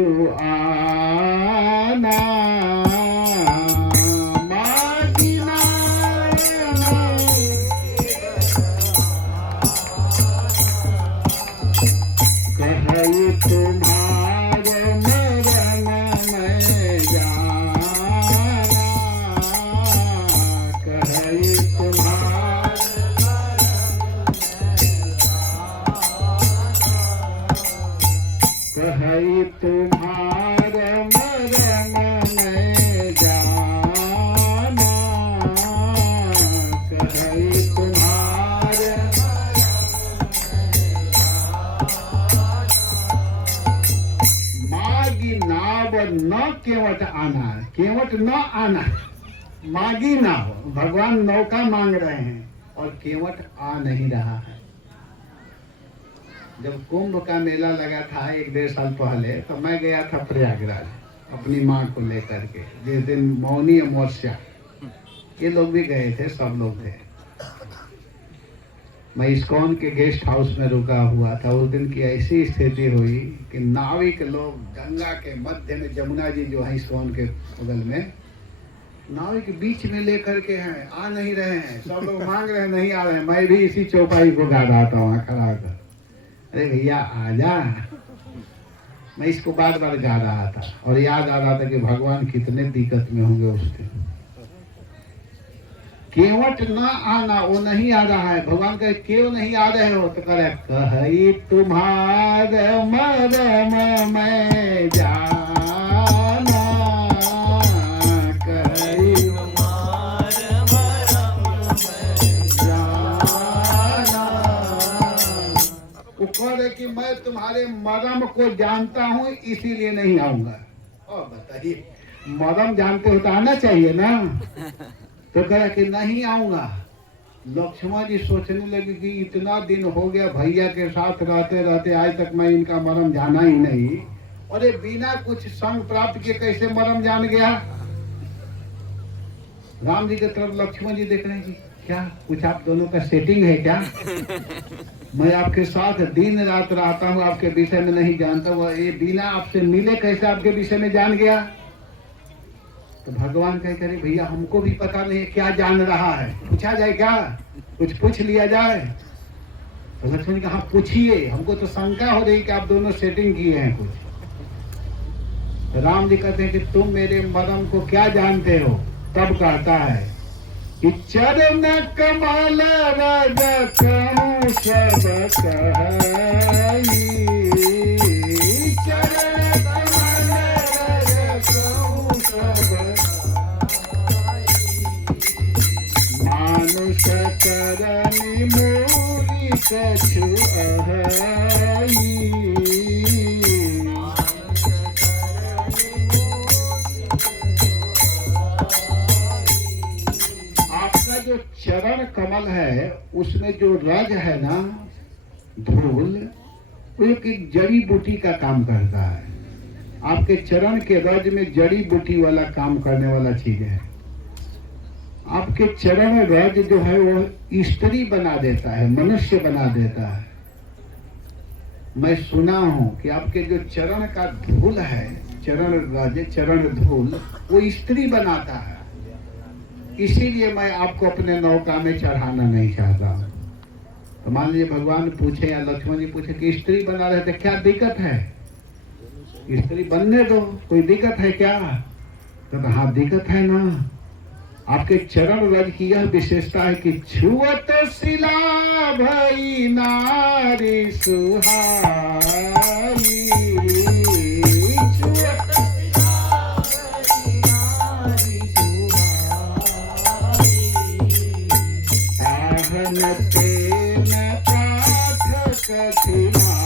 आना, मागी नाव कहई तुम्हार मरण में जाना, कहई तुम्हार कहई तुम्हार मरण में जाना, कहई तुम्हार मागी नाव न केवट आना, केवट न आना, मागी नाव। भगवान नौका मांग रहे हैं और केवट आ नहीं रहा है। जब कुंभ का मेला लगा था 1-1.5 साल पहले, तो मैं गया था प्रयागराज अपनी माँ को लेकर के, जिस दिन मौनी अमावस्या, ये लोग भी गए थे, सब लोग थे। मैं इस्कॉन के गेस्ट हाउस में रुका हुआ था। उस दिन की ऐसी स्थिति हुई कि नाविक लोग गंगा के मध्य में, जमुना जी जो है इस्कॉन के बगल में, नाविक बीच में लेकर के हैं, आ नहीं रहे हैं। सब लोग मांग रहे हैं, नहीं आ रहे हैं। मैं भी इसी चौपाई को गा रहा था वहाँ खड़ा कर, अरे भैया आजा। मैं इसको बार बार गा रहा था और याद आ रहा था कि भगवान कितने दिक्कत में होंगे उस दिन। केवट ना आना, वो नहीं आ रहा है। भगवान कहे क्यों नहीं आ रहे हो? तो कह कहई तुम्हार मरम में जाना, कहई तुम्हार मरम में जाना। वो कह रहे कि मैं तुम्हारे मरम को जानता हूँ इसीलिए नहीं आऊंगा। और बताइए, मरम जानते हो तो आना चाहिए ना। तो कहा कि नहीं आऊंगा। लक्ष्मण जी सोचने लगे कि इतना दिन हो गया भैया के साथ रहते रहते, आज तक मैं इनका मरम जाना ही नहीं। और ये बिना कुछ संग प्राप्त किए कैसे मरम जान गया? राम जी की तरफ लक्ष्मण जी देख रहे हैं कि क्या कुछ आप दोनों का सेटिंग है क्या? मैं आपके साथ दिन रात रहता हूँ, आपके विषय में नहीं जानता हूँ, ये बिना आपसे मिले कैसे आपके विषय में जान गया? तो भगवान कहे करे भैया हमको भी पता नहीं क्या जान रहा है, पूछा जाए क्या? कुछ पूछ लिया जाए? तो लक्ष्मण जी कहा पूछिए, हमको तो शंका हो रही कि आप दोनों सेटिंग किए हैं कुछ। राम जी कहते हैं कि तुम मेरे मरम को क्या जानते हो? तब कहता है कि चरण कमल रज कहूं सब कहाई, चरण कमल रज कहूं सब मानुष करनी मूरी कछु अहाई। आपका जो चरण कमल है उसमें जो रज है ना, धूल, वो एक जड़ी बूटी का काम करता है। आपके चरण के रज में जड़ी बूटी वाला काम करने वाला चीज है। आपके चरण रज जो है वो स्त्री बना देता है, मनुष्य बना देता है। मैं सुना हूं कि आपके जो चरण का धूल है, चरण रज, चरण धूल, वो स्त्री बनाता है। इसीलिए मैं आपको अपने नौका में चढ़ाना नहीं चाहता। तो मान लीजिए भगवान पूछे या लक्ष्मण जी पूछे कि स्त्री बना रहे थे, क्या दिक्कत है? स्त्री बनने दो, कोई दिक्कत है क्या? तो हाँ दिक्कत है ना। आपके चरण रज की यह विशेषता है कि छुअत शिला भई नारी सुहाई, छुअत शिला भई नारी सुहाई, आहन तेन पाठ कठिनाई,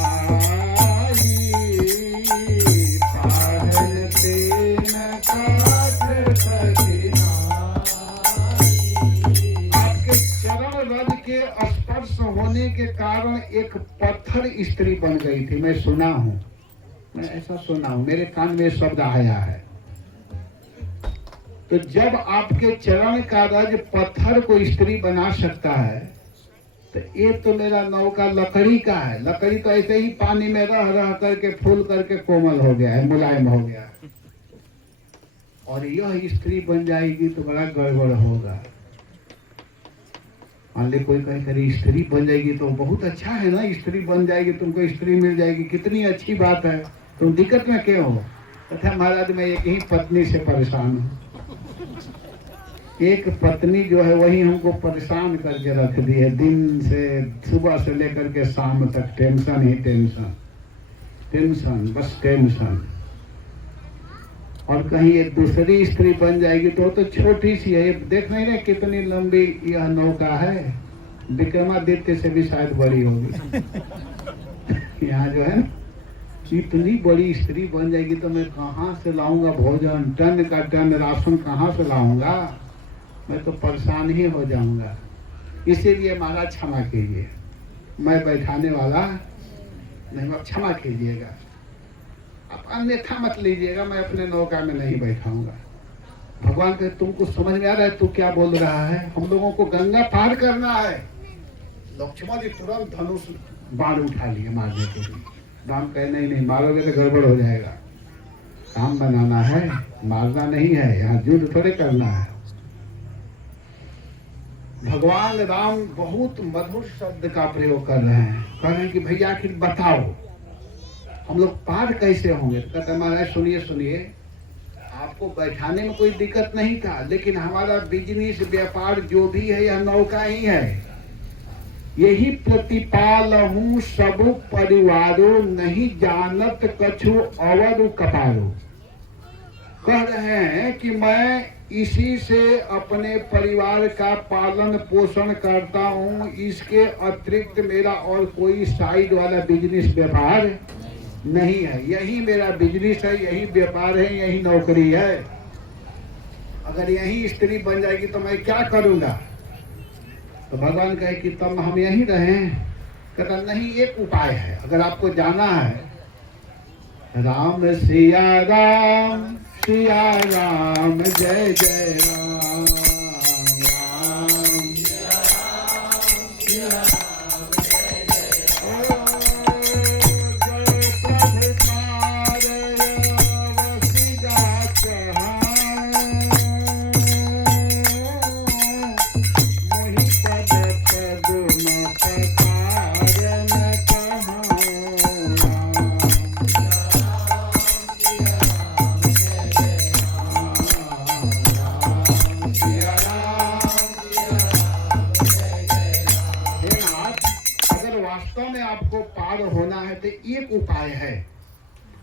आहन तेन पाठ कठिनाई। स्पर्श होने के कारण एक पत्थर स्त्री बन गई थी। मैं सुना हूं, मैं ऐसा सुना हूं, मेरे कान में शब्द आया है। तो जब आपके चरण का रज पत्थर को स्त्री बना सकता है, तो ये तो मेरा नौका लकड़ी का है। लकड़ी तो ऐसे ही पानी में रह रह करके फूल करके कोमल हो गया है, मुलायम हो गया है, और यह स्त्री बन जाएगी तो बड़ा गड़बड़ होगा। मान ली कोई कहे करे स्त्री बन जाएगी तो बहुत अच्छा है ना, स्त्री बन जाएगी, तुमको स्त्री मिल जाएगी, कितनी अच्छी बात है, तुम दिक्कत में क्यों हो? तथा महाराज मैं एक ही पत्नी से परेशान हूँ। एक पत्नी जो है वही हमको परेशान करके रख दी है। दिन से सुबह से लेकर के शाम तक टेंशन ही टेंशन, टेंशन, बस टेंशन। और कहीं एक दूसरी स्त्री बन जाएगी तो छोटी सी है, देख नहीं रहे कितनी लंबी यह नौका है, विक्रमादित्य से भी शायद बड़ी होगी। यहाँ जो है इतनी बड़ी स्त्री बन जाएगी तो मैं कहाँ से लाऊंगा भोजन, टन का टन राशन कहाँ से लाऊंगा? मैं तो परेशान ही हो जाऊंगा। इसीलिए महाराज क्षमा कीजिए, मैं बैठाने वाला नहीं, क्षमा कीजिएगा, आप अन्यथा मत लीजिएगा, मैं अपने नौका में नहीं बैठाऊंगा। भगवान कहते तुमको समझ में आ रहा है तू क्या बोल रहा है? हम लोगों को गंगा पार करना है। लक्ष्मण जी तुरंत धनुष बाण उठा लिए मारने के लिए। राम कहे नहीं नहीं, मारोगे तो गड़बड़ हो जाएगा, काम बनाना है, मारना नहीं है, यहाँ युद्ध थोड़े करना है। भगवान राम बहुत मधुर शब्द का प्रयोग कर रहे हैं, कह रहे हैं कि भैया आखिर बताओ हम लोग पार कैसे होंगे? तो कहते महाराज सुनिए सुनिए, आपको बैठाने में कोई दिक्कत नहीं था, लेकिन हमारा बिजनेस व्यापार जो भी है यह नौका ही है। यही प्रतिपाल हूँ सब परिवारों, नहीं जानत कछु अवर कपारो। कह रहे हैं कि मैं इसी से अपने परिवार का पालन पोषण करता हूँ, इसके अतिरिक्त मेरा और कोई साइड वाला बिजनेस व्यापार नहीं है। यही मेरा बिजनेस है, यही व्यापार है, यही नौकरी है। अगर यही स्त्री बन जाएगी तो मैं क्या करूंगा? तो भगवान कहे कि तब हम यहीं रहें। कहता नहीं, एक उपाय है, अगर आपको जाना है। राम सिया राम, सिया राम, जय जय राम, राम सिया राम, सिया राम, जय जय राम। एक उपाय है।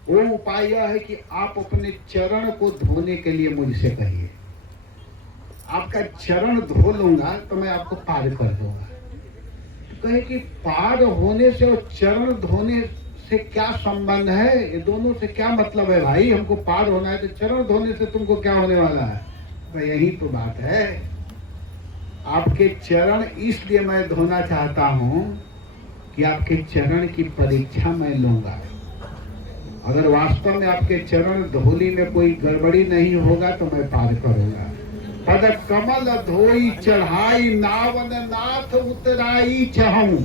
वो उपाय यह है कि आप अपने चरण को धोने के लिए मुझसे कहिए। आपका चरण धो लूंगा तो मैं आपको पार कर दूंगा। तो कहे कि पार होने से और चरण धोने से क्या संबंध है, ये दोनों से क्या मतलब है भाई? हमको पार होना है तो चरण धोने से तुमको क्या होने वाला है? तो यही तो बात है। आपके चरण इसलिए मैं धोना चाहता हूं कि आपके चरण की परीक्षा मैं लूंगा। अगर वास्तव में आपके चरण धोली में कोई गड़बड़ी नहीं होगा तो मैं पार करूंगा। पद कमल धोई चढ़ाई नावन नाथ उतराई चाहूं।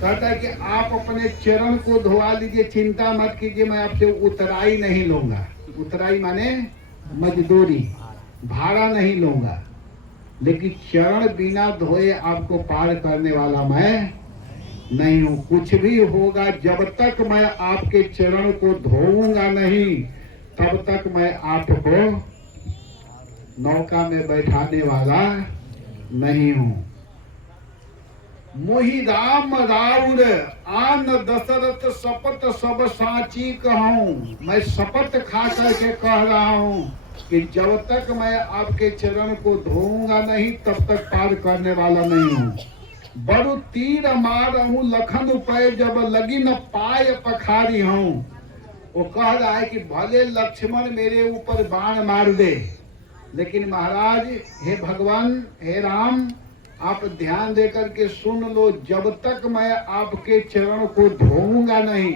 कहता है कि आप अपने चरण को धोवा लीजिए, चिंता मत कीजिए, मैं आपसे उतराई नहीं लूंगा। उतराई माने मजदूरी, भाड़ा नहीं लूंगा। लेकिन चरण बिना धोए आपको पार करने वाला मैं नहीं हूं। कुछ भी होगा, जब तक मैं आपके चरण को धोऊंगा नहीं तब तक मैं आपको नौका में बैठाने वाला नहीं हूं। मोहि राम राउर आन दशरथ शपथ सब साची कहूं। मैं शपथ खा करके कह रहा हूं कि जब तक मैं आपके चरण को धोऊंगा नहीं तब तक पार करने वाला नहीं हूं। बरु तीर मारहूं लखन पे जब लगी न पाय पखारी हूं। वो कह रहा है कि भले लक्ष्मण मेरे ऊपर बाण मार दे, लेकिन महाराज हे भगवान हे राम आप ध्यान देकर के सुन लो, जब तक मैं आपके चरण को धोऊंगा नहीं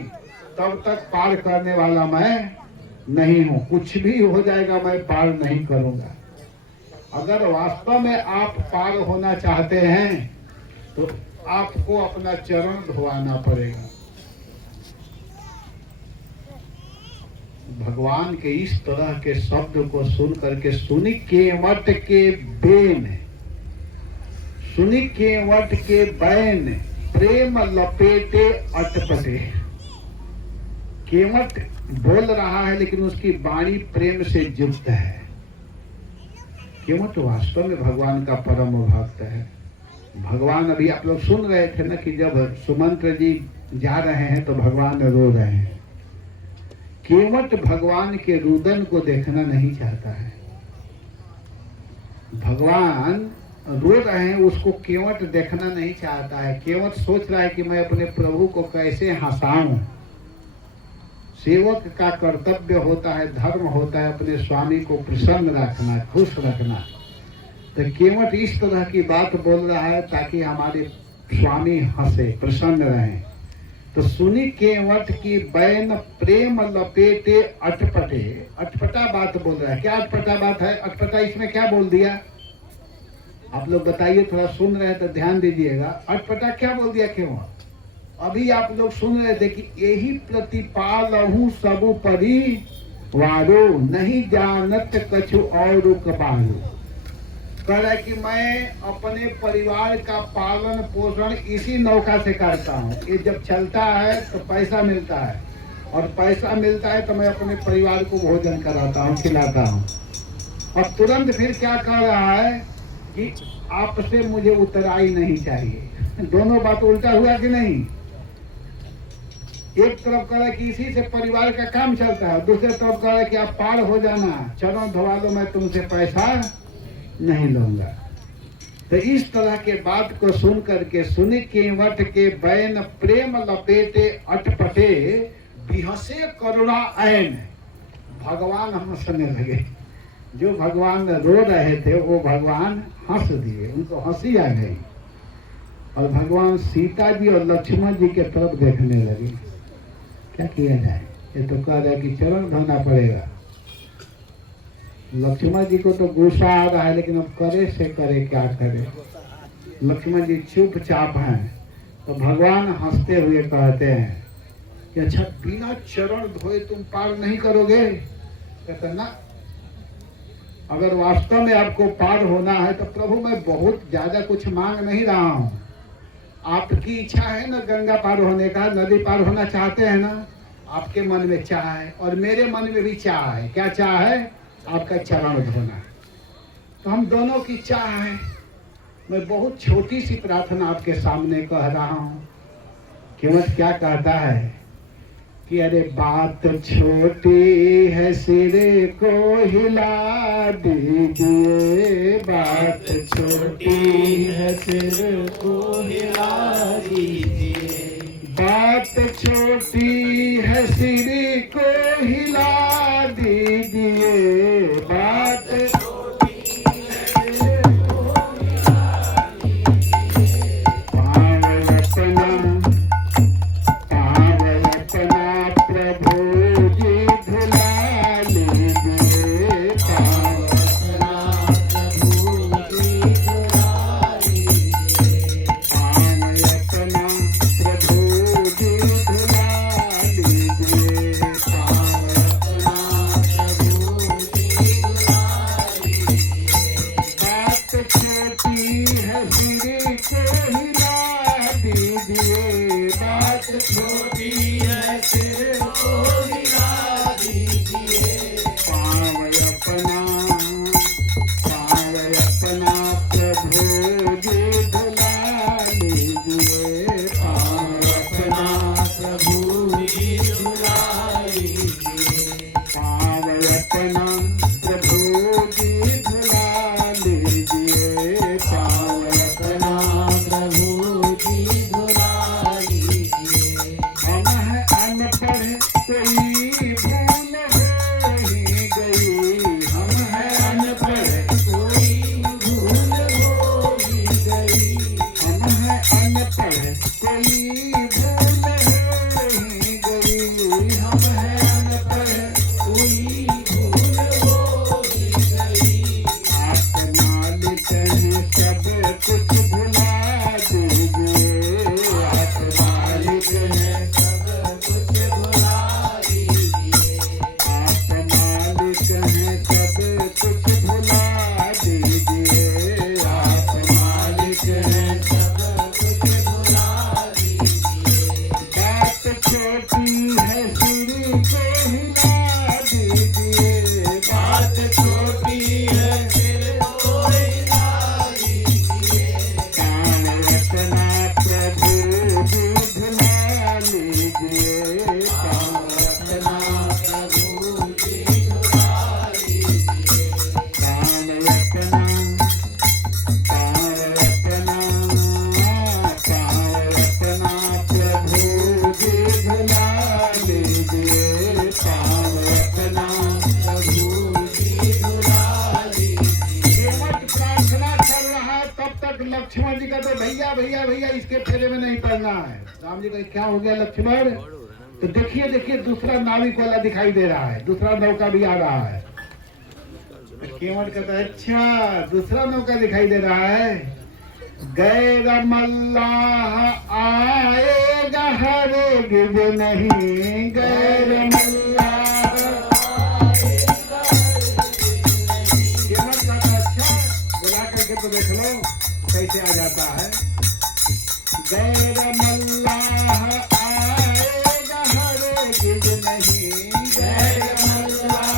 तब तक पार करने वाला मैं नहीं हूं। कुछ भी हो जाएगा मैं पार नहीं करूंगा। अगर वास्तव में आप पार होना चाहते हैं तो आपको अपना चरण धोवाना पड़ेगा। भगवान के इस तरह के शब्द को सुन करके सुनि केवट के बेन, सुनि केवट के बैन प्रेम लपेटे अटपटे। केवट बोल रहा है लेकिन उसकी वाणी प्रेम से युक्त है। केवट वास्तव में भगवान का परम भक्त है। भगवान अभी आप लोग सुन रहे थे ना कि जब सुमंत्र जी जा रहे हैं तो भगवान रो रहे हैं। केवट भगवान के रुदन को देखना नहीं चाहता है। भगवान रो रहे हैं उसको केवट देखना नहीं चाहता है। केवट सोच रहा है कि मैं अपने प्रभु को कैसे हंसाऊं। सेवक का कर्तव्य होता है, धर्म होता है अपने स्वामी को प्रसन्न रखना, खुश रखना। तो केवट इस तरह की बात बोल रहा है ताकि हमारे स्वामी हंसे, प्रसन्न रहें। तो सुनी केवट की बैन प्रेम लपेटे अटपटे। अटपटा बात बोल रहा है। क्या अटपटा बात है? अटपटा इसमें क्या बोल दिया आप लोग बताइए, थोड़ा सुन रहे हैं तो ध्यान दीजिएगा। अटपटा क्या बोल दिया केवट? अभी आप लोग सुन रहे थे कि यही प्रतिपालहु सब परिवारो नहीं जानत कछु और कबारो। कह रहा है कि मैं अपने परिवार का पालन पोषण इसी नौका से करता हूँ। ये जब चलता है तो पैसा मिलता है, और पैसा मिलता है तो मैं अपने परिवार को भोजन कराता हूँ, खिलाता हूँ। और तुरंत फिर क्या कह रहा है कि आपसे मुझे उतराई नहीं चाहिए। दोनों बात उल्टा हुआ कि नहीं? एक तरफ कह रहा है कि इसी से परिवार का काम चलता है, दूसरे तरफ कह रहा है कि आप पार हो जाना, चरण धोवा लो, मैं तुमसे पैसा नहीं लूंगा। तो इस तरह के बात को सुन करके सुनि केवट के बैन प्रेम लपेटे अटपटे बिहसे करुणा ऐन। भगवान हंसने लगे। जो भगवान रो रहे थे वो भगवान हंस दिए, उनको हंसी आ गई। और भगवान सीता जी और लक्ष्मण जी के तरफ देखने लगे। क्या किया जाए? ये तो कह रहा है कि चरण धोना पड़ेगा। लक्ष्मण जी को तो गुस्सा आ रहा है, लेकिन अब करे से करे क्या करे। लक्ष्मण जी चुपचाप हैं। तो भगवान हंसते हुए कहते हैं कि अच्छा बिना चरण धोए तुम पार नहीं करोगे? कहते ना, अगर वास्तव में आपको पार होना है तो प्रभु मैं बहुत ज्यादा कुछ मांग नहीं रहा हूँ। आपकी इच्छा है ना गंगा पार होने का, नदी पार होना चाहते हैं ना? आपके मन में चाह है और मेरे मन में भी चाह है। क्या चाह है? आपका चरण धोना। तो हम दोनों की चाह है। मैं बहुत छोटी सी प्रार्थना आपके सामने कह रहा हूँ केवट क्या कहता है कि अरे बात छोटी है, सिर को हिला दीजिए। बात छोटी है, सिर को हिला दीजिए। बात छोटी है, सिर को हिला दीजिए। बात छोटी है, सिर को हिला दीजिए। पावन अपना प्रभु जी धुला लीजिए। पावन अपना प्रभु जी धुला लीजिए। पावन अपना प्रभु जी धुला लीजिए। पावन अपना प्रभु जी धुला लीजिए। बात छोटी है, सिर को हिला दीजिए। बात छोटी है, सिर को हिला दीजिए। पावन अपना प्रभु जी धुला लीजिए। पावन अपना प्रभु जी धुला लीजिए। पावन अपना प्रभु जी धुला लीजिए। पावन अपना प्रभु जी धुला लीजिए। हम हैं अनपढ़, कोई भूल हो ही गई। हम हैं अनपढ़, कोई भूल हो ही गई। हम हैं अनपढ़, कोई भूल हो ही गई। हम हैं अनपढ़, कोई भूल हो ही गई। आप मालिक हैं, सब कुछ भुला दीजिए। आप मालिक हैं, सब कुछ भुला दीजिए। आप मालिक हैं, सब कुछ भुला दीजिए। आप मालिक हैं, सब कुछ भुला दीजिए। बात छोटी है, सिर को हिला दीजिए। बात छोटी है, सिर को हिला दीजिए। पावन अपना प्रभु जी धुला लीजिए। पावन अपना प्रभु जी धुला लीजिए। पावन अपना प्रभु जी धुला लीजिए। पावन अपना प्रभु जी धुला लीजिए। केवट प्रार्थना कर रहा है, तब तक लक्ष्मण जी का तो भैया भैया भैया इसके फेरे में नहीं पड़ना है। राम जी का क्या हो गया लक्ष्मण? तो देखिए देखिए, दूसरा नाविक वाला दिखाई दे रहा है, दूसरा नौका भी आ रहा है। केवट कहता है अच्छा दूसरा नौका दिखाई दे रहा है। गैर मल्लाह आएगा हरगिज नहीं। गैर मल्लाह आएगा हरगिज नहीं। केवट कहता अच्छा बुला करके तो देख लो कैसे आ जाता है। गैर मल्लाह आएगा हरगिज नहीं। गैर मल्लाह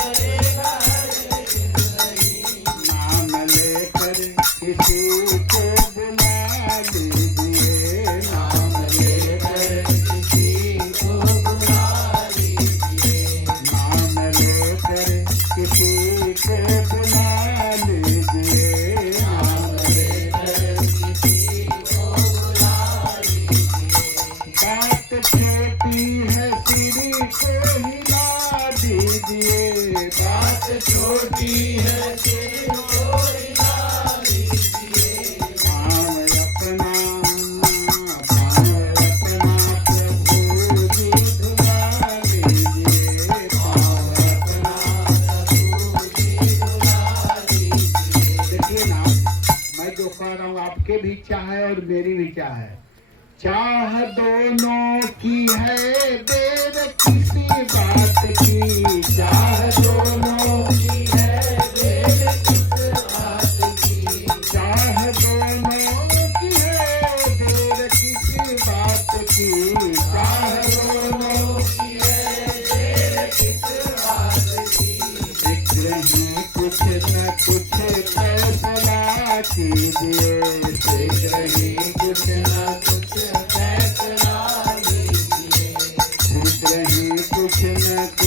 आएगा हरगिज नहीं। नाम लेकर किसी को बुला लीजिए। नाम लेकर किसी को बुला लीजिए। नाम लेकर किसी को बुला लीजिए। नाम लेकर किसी को बुला लीजिए। बात छोटी है, सिर को हिला दीजिए। बात छोटी है, सिर को हिला दीजिए। पावन अपना प्रभु जी धुला लीजिए। पावन अपना प्रभु जी धुला लीजिए। देखिए ना, मैं जो कह रहा हूँ आपके भी चाह है और मेरी भी चाह है। चाह दोनों की है, देर किसी बात की। चाह दोनों की है, देर किस बात की। चाह दोनों की है, देर किसी बात की। चाह दोनों की है, देर किस बात की। शीघ्र ही कुछ न कुछ फैसला कीजिए। शीघ्र ही कुछ न कुछ फैसला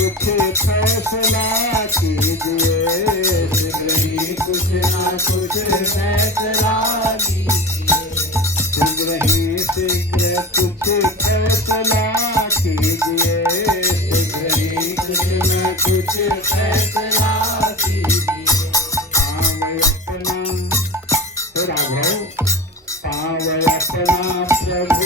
कुछ फैसला कीजिए, शीघ्र ही कुछ ना कुछ फैसला कीजिए, शीघ्र ही शीघ्र कुछ फैसला कीजिए, शीघ्र ही कुछ ना कुछ फैसला कीजिए। पाँव अपना राघव, पाँव अपना प्रभु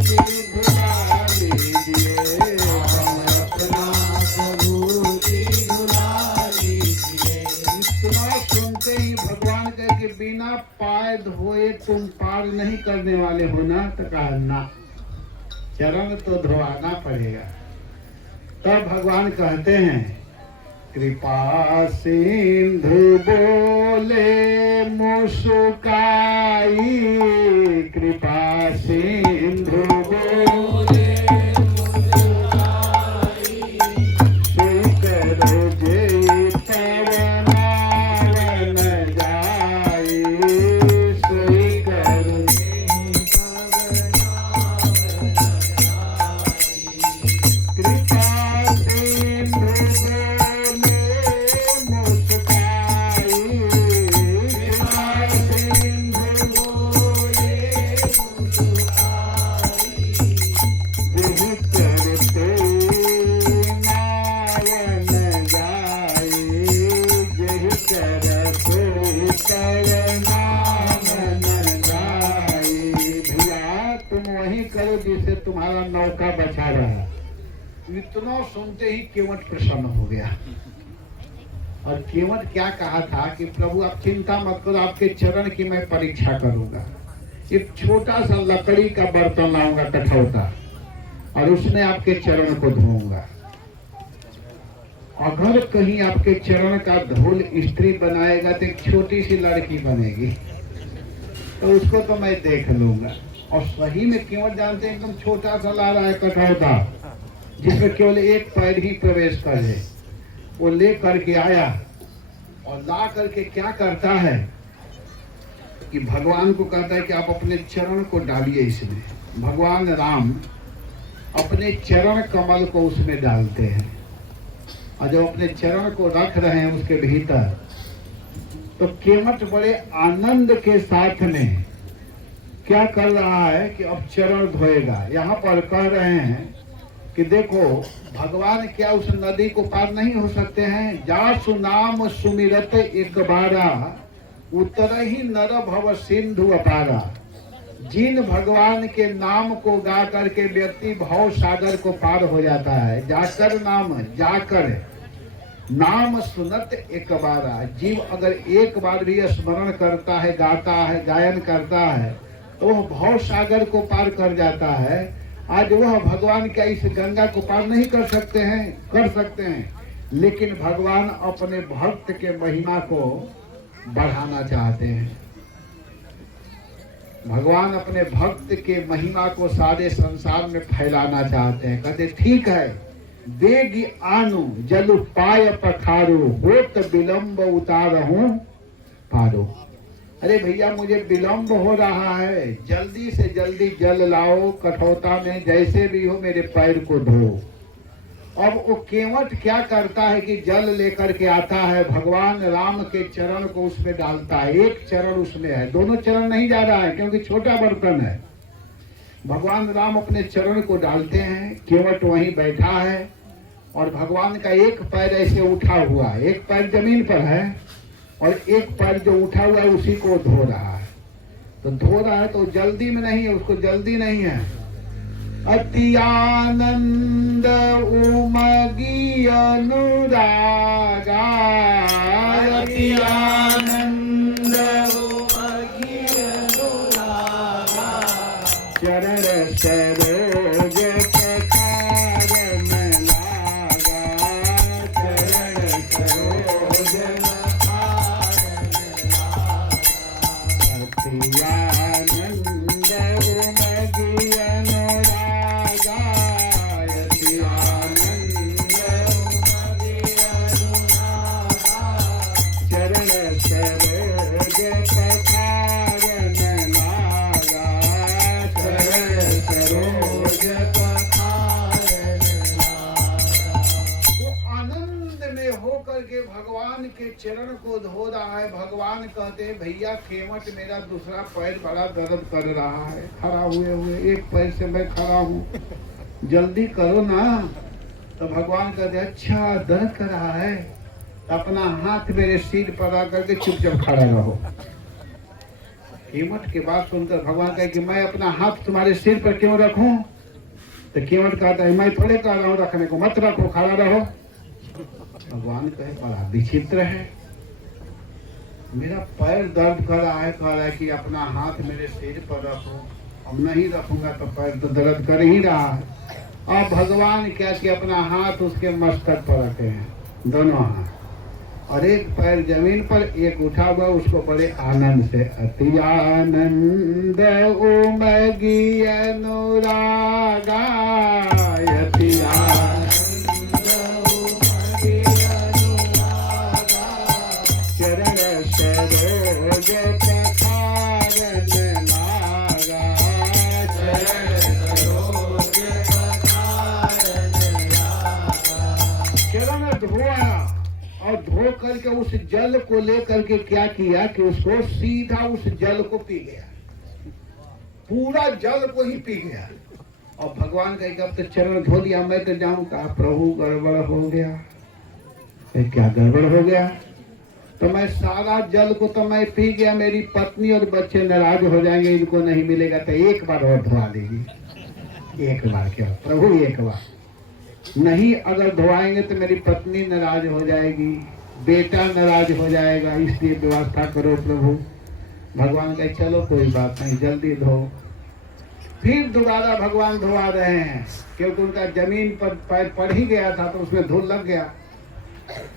की धुला लीजिए, पाँव अपना प्रभु की धुला लीजिए। इतना सुनते ही भगवान कहे कि बिना पाए धोए तुम पार नहीं करने वाले हो ना, तो कहा ना, चरण तो धोआना पड़ेगा। तब भगवान कहते हैं कृपा सिंधु बोले मुस्काई, कृपा सिंधु बोले मुस्काई, स्वीकरो जे पवनावन जाई, स्वीकरो जे पवनावन जाई, कृपा सिंधु जिसे तुम्हारा नौका बचा रहा। इतना सुनते ही केवट प्रसन्न हो गया। और केवट क्या कहा था कि प्रभु आप चिंता मत करो, आपके चरण की मैं परीक्षा करूंगा। एक छोटा सा लकड़ी का बर्तन लाऊंगा कठौता, और उसमें आपके चरण को धोऊंगा। अगर कहीं आपके चरण का धूल स्त्री बनाएगा तो एक छोटी सी लड़की बनेगी, तो उसको तो मैं देख लूंगा। और सही में केवट जानते हैं एकदम छोटा सा ला रहा है कठौता, जिसमें केवल एक पैर ही प्रवेश करे। वो ले करके आया और ला करके क्या करता है कि भगवान को कहता है कि आप अपने चरण को डालिए इसमें। भगवान राम अपने चरण कमल को उसमें डालते हैं, और जब अपने चरण को रख रहे हैं उसके भीतर, तो केवट बड़े आनंद के साथ में क्या कर रहा है कि अब चरण धोएगा। यहाँ पर कह रहे हैं कि देखो भगवान क्या उस नदी को पार नहीं हो सकते हैं। जा सुनाम सुमिरत एक बारा, उतर ही नर भव सिंधु अपारा। जिन भगवान के नाम को गा करके व्यक्ति भव सागर को पार हो जाता है, जाकर नाम सुनत एक बारा। जीव अगर एक बार भी स्मरण करता है, गाता है, गायन करता है, तो वह भव सागर को पार कर जाता है। आज वह भगवान क्या इस गंगा को पार नहीं कर सकते हैं? कर सकते हैं, लेकिन भगवान अपने भक्त के महिमा को बढ़ाना चाहते हैं। भगवान अपने भक्त के महिमा को सारे संसार में फैलाना चाहते हैं। कहते ठीक है, देगी आनु जलु पाय पखारो, होत विलंब उतारहूं पारो। अरे भैया मुझे विलंब हो रहा है, जल्दी से जल्दी जल लाओ कठौता में, जैसे भी हो मेरे पैर को धो। अब वो केवट क्या करता है कि जल लेकर के आता है, भगवान राम के चरण को उसमें डालता है। एक चरण उसमें है, दोनों चरण नहीं जा रहा है क्योंकि छोटा बर्तन है। भगवान राम अपने चरण को डालते हैं, केवट वहीं बैठा है और भगवान का एक पैर ऐसे उठा हुआ है, एक पैर जमीन पर है और एक पैर जो उठा हुआ है उसी को धो रहा है। तो धो रहा है तो जल्दी में नहीं है, उसको जल्दी नहीं है। अति आनंद उमगी अनुरागा, अति आनंद उमगी अनुरागा, चरण सरोज पखारन लागा, चरण सरोज पखारन लागा। अति आनंद उमगी अनुरागा, अति आनंद उमगी अनुरागा, करके भगवान के चरण को धो रहा है। भगवान कहते हैं भैया केवट मेरा दूसरा पैर बड़ा दर्द कर रहा है, खड़ा हुए हुए, एक पैर से मैं खड़ा हूँ, जल्दी करो ना। तो भगवान कहते अच्छा दर्द कर रहा है, अपना हाथ मेरे सिर पर आ करके चुपचाप खड़ा रहो। केवट की बात सुनकर भगवान कहे कि मैं अपना हाथ तुम्हारे सिर पर क्यों रखूं? तो केवट कहता है मैं थोड़े कह रहा हूं रखने को, मत रखो, खड़ा रहो। भगवान कहे बड़ा विचित्र है, मेरा पैर दर्द कर रहा है, कह रहा है कि अपना हाथ मेरे सिर पर रखो। अब नहीं रखूंगा तो पैर तो दर्द कर ही रहा है। अब भगवान क्या कि अपना हाथ उसके मस्तक पर रखे हैं, दोनों हाथ, और एक पैर जमीन पर, एक उठा हुआ, उसको बड़े आनंद से अति आनंद उमगी अनुरागा, अति आनंद उमगी अनुरागा, चरण सरोज पखारन लागा, चरण सरोज पखारन लागा। चरण धोया और धो करके उस जल को लेकर के क्या किया कि उसको सीधा उस जल को पी गया, पूरा जल को ही पी गया। और भगवान का अब तो चरण धो लिया, मैं तो जाऊं, कहा प्रभु गड़बड़ हो गया। क्या गड़बड़ हो गया? तो मैं सारा जल को तो मैं पी गया, मेरी पत्नी और बच्चे नाराज हो जाएंगे, इनको नहीं मिलेगा, तो एक बार और धोआ देगी। एक बार क्या प्रभु, एक बार नहीं, अगर धोआएंगे तो मेरी पत्नी नाराज हो जाएगी, बेटा नाराज हो जाएगा, इसलिए व्यवस्था करो प्रभु। भगवान कहे चलो कोई बात नहीं, जल्दी धो। फिर दोबारा भगवान धोआ रहे हैं, क्योंकि उनका जमीन पर पैर पड़ ही गया था तो उसमें धूल लग गया।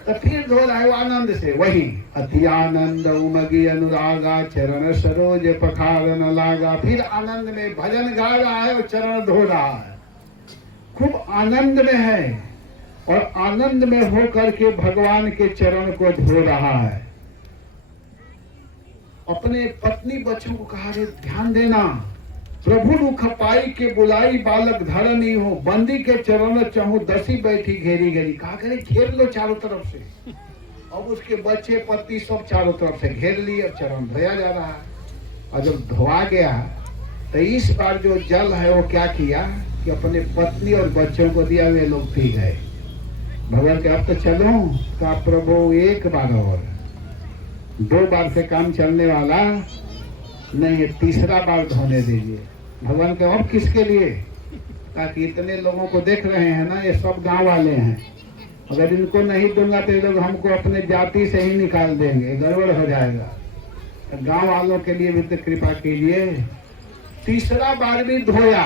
तो फिर धो रहा है वो आनंद से, वही अति आनंद उमगी अनुरागा, चरण सरोज पखारन लागा। फिर आनंद में भजन गा रहा है और चरण धो रहा है, खूब आनंद में है, और आनंद में हो करके भगवान के चरण को धो रहा है। अपने पत्नी बच्चों को कहा रे ध्यान देना, प्रभु रुख पाई के बुलाई बालक धरनी हो, बंदी के चरण चाहूं दसी बैठी घेरी घेरी। कहा करे घेर लो चारों तरफ से। अब उसके बच्चे पत्नी सब चारों तरफ से घेर लिए, अब चरण धोया जा रहा है। और जब धोआ गया तो इस बार जो जल है वो क्या किया कि अपने पत्नी और बच्चों को दिया, वे लोग पी गए। भगवान के अब तो चलो, कहा प्रभु एक बार और, 2 बार से काम चलने वाला नहीं है, तीसरा बार धोने दीजिए। भगवान के अब किसके लिए? ताकि इतने लोगों को देख रहे हैं ना, ये सब गांव वाले हैं, अगर इनको नहीं दूंगा तो ये लोग हमको अपने जाति से ही निकाल देंगे, गड़बड़ हो जाएगा। तो गांव वालों के लिए भी तो कृपा कीजिए। तीसरा बार भी धोया।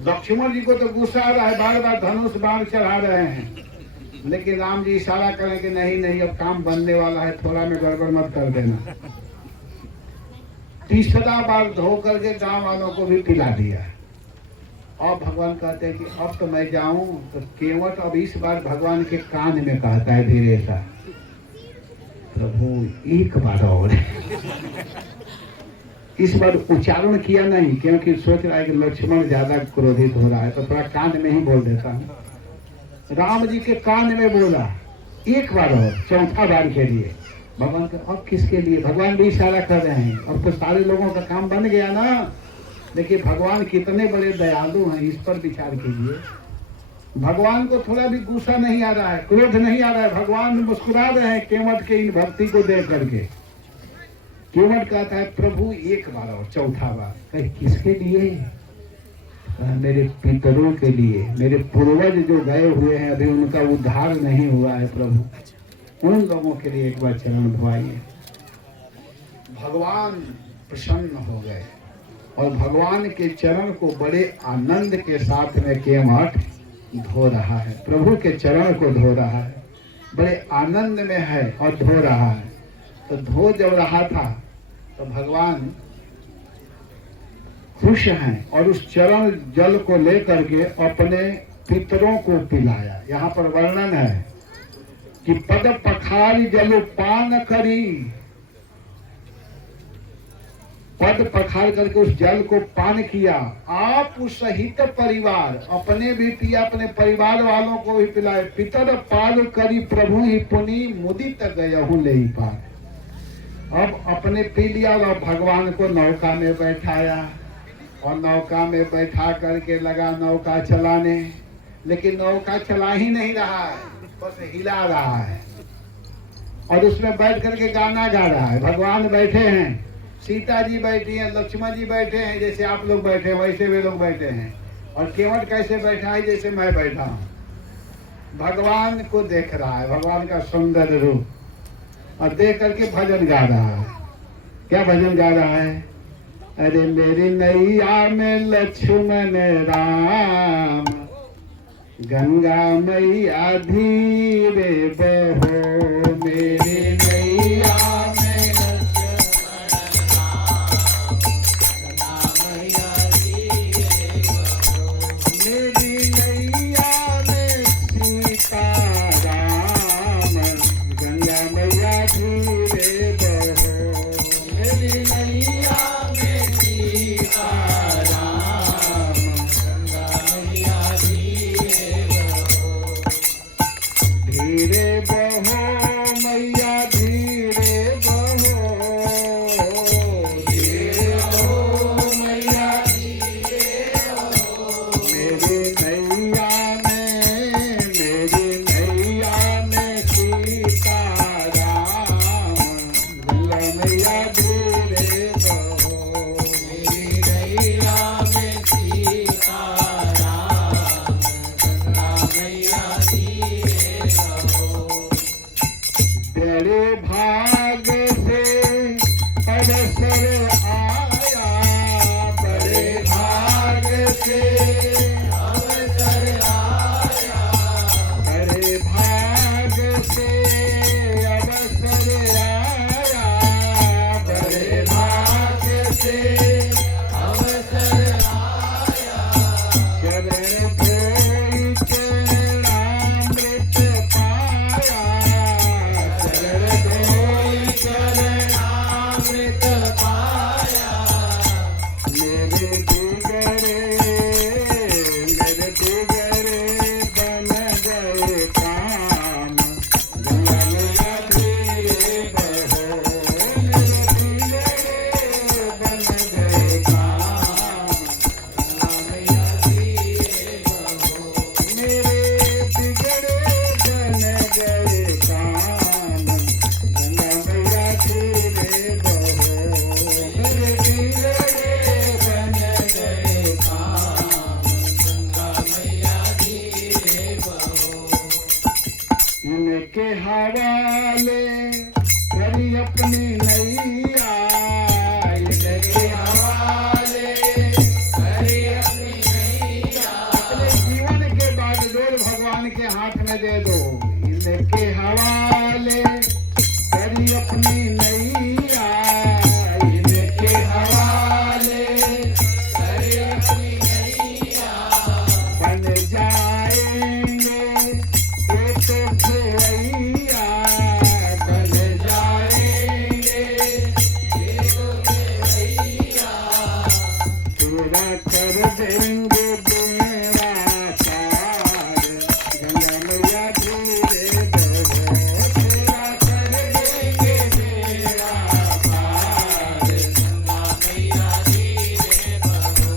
लक्ष्मण जी को तो गुस्सा आ रहा है, बार बार धनुष बाण चढ़ा रहे हैं, लेकिन राम जी इशारा करें कि नहीं नहीं, अब काम बनने वाला है, थोड़ा में गड़बड़ मत कर देना। तीसरा बार धो करके गांव वालों को भी पिला दिया। और भगवान कहते हैं कि अब तो मैं जाऊं, तो केवट अब इस बार भगवान के कान में कहता है धीरे सा, प्रभु एक बार और। इस बार उच्चारण किया नहीं, क्योंकि सोच रहा है कि लक्ष्मण ज्यादा क्रोधित हो रहा है, तो थोड़ा कान में ही बोल देता हूँ। राम जी के कान में बोला एक बार और, चौथा बार के लिए। भगवान का अब किसके लिए? भगवान भी इशारा कर रहे हैं, अब तो सारे लोगों का काम बन गया ना। देखिए भगवान कितने बड़े दयालु हैं, इस पर विचार कीजिए। भगवान को थोड़ा भी गुस्सा नहीं आ रहा है, क्रोध नहीं आ रहा है, भगवान मुस्कुरा रहे हैं केवट के इन भक्ति को देख करके। केवट कहता है प्रभु एक बार और, चौथा बार। कहे किसके लिए? मेरे पितरों के लिए, मेरे पूर्वज जो गए हुए हैं, अभी उनका उद्धार नहीं हुआ है प्रभु, उन लोगों के लिए एक बार चरण धोइए। भगवान प्रसन्न हो गए और भगवान के चरण को बड़े आनंद के साथ में केवट धो रहा है, प्रभु के चरण को धो रहा है, बड़े आनंद में है और धो रहा है। तो धो जब रहा था तो भगवान खुश हैं और उस चरण जल को लेकर के अपने पितरों को पिलाया। यहाँ पर वर्णन है कि पद पखारी जल पान करी, पद पखार करके उस जल को पान किया। आप सहित परिवार, अपने भी पिया, अपने परिवार वालों को भी पिलाए। पितर पाल करी प्रभु ही पुनि, मुदित गयहु ले पार। अब अपने पी लिया और भगवान को नौका में बैठाया और नौका में बैठा करके लगा नौका चलाने, लेकिन नौका चला ही नहीं रहा है, बस हिला रहा है और उसमें बैठ करके गाना गा रहा है। भगवान बैठे हैं, सीता जी बैठी हैं, लक्ष्मण जी बैठे हैं, जैसे आप लोग बैठे हैं वैसे वे लोग बैठे हैं। और केवट कैसे बैठा है, जैसे मैं बैठा हूँ। भगवान को देख रहा है, भगवान का सुंदर रूप, और देख करके भजन गा रहा है। क्या भजन गा रहा है? अरे मेरी नैया में लक्ष्मण राम, गंगा मैया धीरे बहो। मेरी नैया में मेरी नैया में सीता राम, गंगा मैया धीरे बहो। मेरी नैया में सीता राम, गंगा मैया धीरे बहो। मैया धीरे बहो, धीरे बहो मैया धीरे बहो। मेरी नैया में सीता राम, गंगा मैया धीरे बहो। मेरी नैया में सीता राम, गंगा मैया धीरे बहो। बड़े भाग से अवसर आया, बड़े भाग से अवसर आया, बड़े भाग से अवसर आया, बड़े भाग से अवसर आया। चरण धोई चरणामृत पाया, चरण धोई चरणामृत पाया। मेरे बिगड़े बन गए काम, गंगा मैया धीरे बहो। मेरे बिगड़े बन गए काम, गंगा मैया धीरे बहो। मेरे बिगड़े बन गए काम, गंगा मैया धीरे बहो। मेरे बिगड़े बन गए काम, गंगा मैया धीरे बहो। इनके हवाले करी अपनी नैया, इनके हवाले करी अपनी नैया। अपने जीवन के बागडोर भगवान के हाथ में दे दो। इनके हवाले करी अपनी नैया, इनके हवाले करी अपनी नैया। बन जाएंगे ये तो खेवैया, बन जाएंगे ये तो खेवैया। तेरा कर देंगे बेड़ा पार, गंगा मैया धीरे बहो। तेरा कर देंगे बेड़ा पार, गंगा मैया धीरे बहो।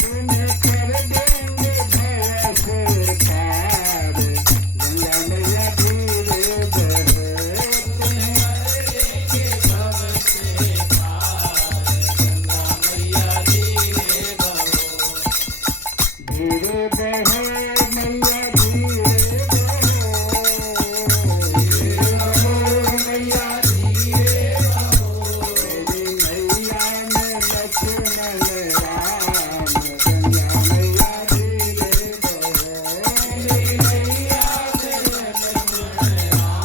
तुम्हें कर देंगे भव से पार, गंगा मैया धीरे बहो। तुम्हें कर देंगे भव से पार, गंगा मैया धीरे बहो। धीरे बहो मैया धीरे बहो, धीरे बहो मैया धीरे बहो। मेरी नैया में लक्ष्मण राम, गंगा मैया धीरे बहो। मेरी नैया में लक्ष्मण राम,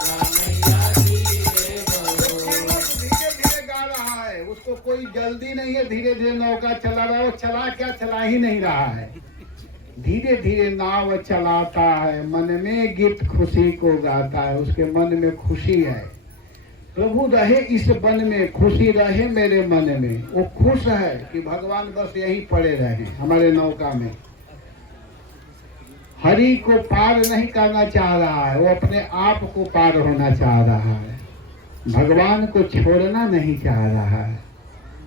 गंगा मैया धीरे बहो। धीरे धीरे गा रहा है, उसको कोई जल्दी नहीं है, धीरे धीरे नौका चला रहा है। वो चला क्या, चला ही नहीं रहा है, धीरे धीरे नाव चलाता है। मन में गीत खुशी को गाता है, उसके मन में खुशी है। प्रभु रहे इस वन में, खुशी रहे मेरे मन में। वो खुश है कि भगवान बस यहीं पड़े रहे हमारे नौका में। हरि को पार नहीं करना चाह रहा है, वो अपने आप को पार होना चाह रहा है, भगवान को छोड़ना नहीं चाह रहा है।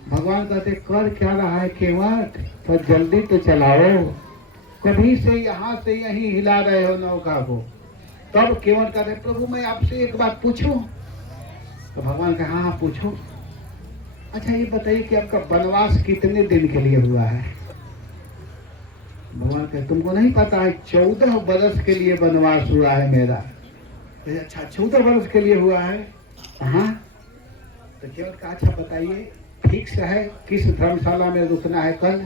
भगवान कहते कर क्या रहा है केवट, तो जल्दी तो चलाओ, कभी से यहाँ से यहीं हिला रहे हो नौका को। तब केवट कहते प्रभु मैं आपसे एक बात पूछूं? तो भगवान कहा हाँ पूछो। अच्छा ये बताइए कि आपका वनवास कितने दिन के लिए हुआ है? भगवान कहते तुमको नहीं पता है, 14 वर्ष के लिए वनवास हुआ है मेरा। अच्छा 14 वर्ष के लिए हुआ है? हाँ। तो केवट का अच्छा बताइए फिक्स है किस धर्मशाला में रुकना है, कल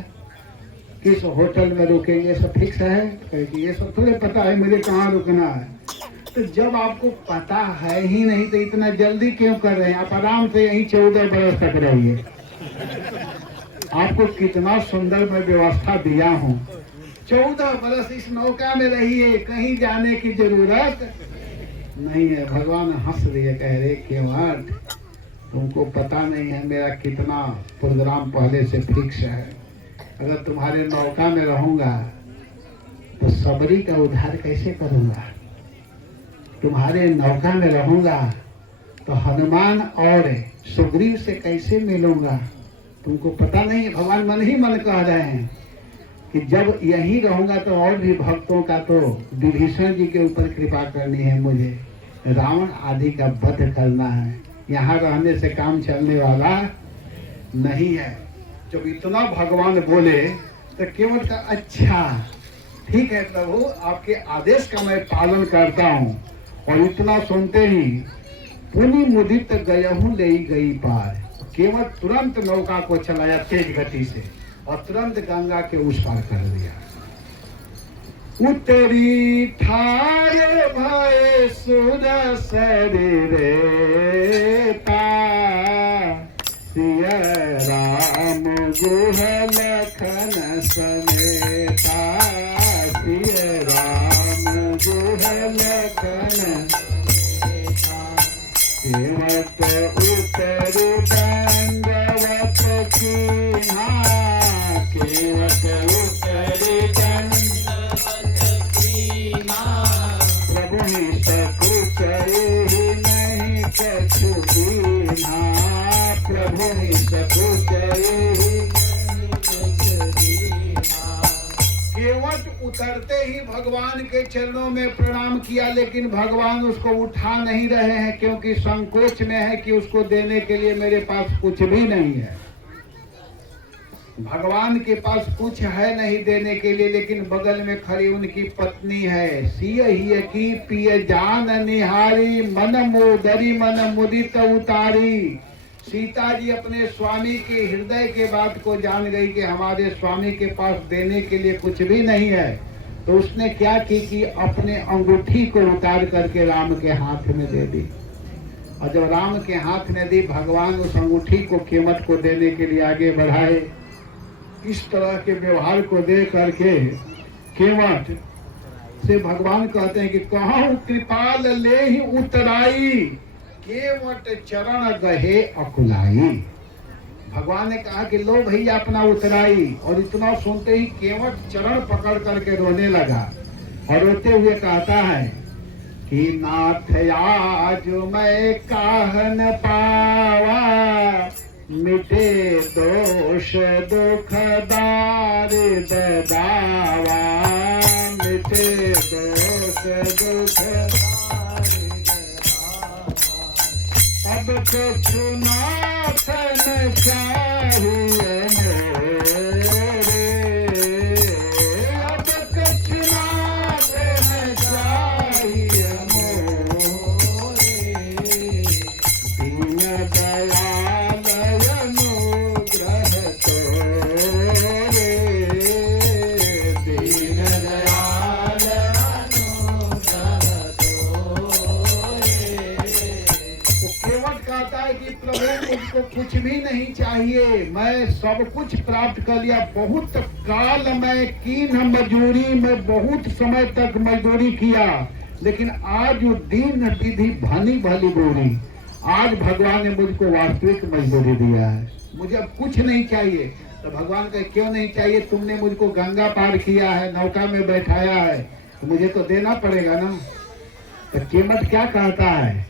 किस होटल में रुकेंगे, सब फिक्स है? क्योंकि ये सब थोड़े पता है मुझे कहाँ रुकना है। तो जब आपको पता है ही नहीं तो इतना जल्दी क्यों कर रहे हैं? आप आराम से यहीं 14 बरस तक रहिए। आपको कितना सुंदर मैं व्यवस्था दिया हूँ। 14 बरस इस नौका में रहिए, कहीं जाने की जरूरत नहीं है। भगवान हंस रहे, कह रहे केवट तुमको पता नहीं है मेरा कितना प्रोग्राम पहले से फिक्स है। अगर तुम्हारे नौका में रहूंगा तो सबरी का उद्धार कैसे करूंगा? तुम्हारे नौका में रहूंगा तो हनुमान और सुग्रीव से कैसे मिलूंगा? तुमको पता नहीं है। भगवान मन ही मन कह रहे हैं कि जब यहीं रहूंगा तो और भी भक्तों का तो विभीषण जी के ऊपर कृपा करनी है, मुझे रावण आदि का वध करना है। यहाँ रहने से काम चलने वाला नहीं है। जब इतना भगवान बोले तो केवट का अच्छा ठीक है प्रभु, आपके आदेश का मैं पालन करता हूँ। और इतना सुनते ही पुनि मुदित गयहूं ले गई पार। केवट तुरंत नौका को चलाया तेज गति से और तुरंत गंगा के उस पार कर दिया। उतरी ठार भय सुर शरीरे सिया राम गुह लखन समेता, सिया राम गुह लखन केवट उतरी दंडवत कीन्हा, केवट उतरी दंडवत कीन्हा, प्रभु ही सकुच ही नहीं कछु दीन्हा, प्रभु ही सकुच ही केवट उतरते ही भगवान के चरणों में प्रणाम किया, लेकिन भगवान उसको उठा नहीं रहे हैं क्योंकि संकोच में है कि उसको देने के लिए मेरे पास कुछ भी नहीं है। भगवान के पास कुछ है नहीं देने के लिए, लेकिन बगल में खड़ी उनकी पत्नी है। सिय ही की पिय जान निहारी, मन मोदरी मन मुदित उतारी। सीता जी अपने स्वामी के हृदय के बात को जान गई कि हमारे स्वामी के पास देने के लिए कुछ भी नहीं है। तो उसने क्या की कि अपने अंगूठी को उतार करके राम के हाथ में दे दी। और जब राम के हाथ में दी, भगवान उस अंगूठी को केवट को देने के लिए आगे बढ़ाए। इस तरह के व्यवहार को देख करके केवट से भगवान कहते हैं कि कहूं कृपाल ले ही उतराई, केवट चरण गहे अकुलाई। भगवान ने कहा कि लो भैया अपना उतराई। और इतना सुनते ही केवट चरण पकड़ करके रोने लगा और रोते हुए कहता है कि नाथ आज मैं काहन पावा, मिटे दोष दुख दारिद दावा, मिटे दोष दुख अब कछु नाथन चाहिए मोरे, अब कछु नाथन चाहिए मोरे, दीन दयाल अनुग्रह तोरे, दीन दयाल अनुग्रह तोरे। केवट कहता है कि प्रभु मुझको कुछ भी नहीं चाहिए, मैं सब कुछ प्राप्त कर लिया। बहुत काल मैं कीन मजदूरी में बहुत समय तक मजदूरी किया, लेकिन आज दिन विधि भली भली बोरी। आज भगवान ने मुझको वास्तविक मजदूरी दिया है, मुझे अब कुछ नहीं चाहिए। तो भगवान का क्यों नहीं चाहिए, तुमने मुझको गंगा पार किया है, नौका में बैठाया है, तो मुझे तो देना पड़ेगा ना। तो केमट क्या कहता है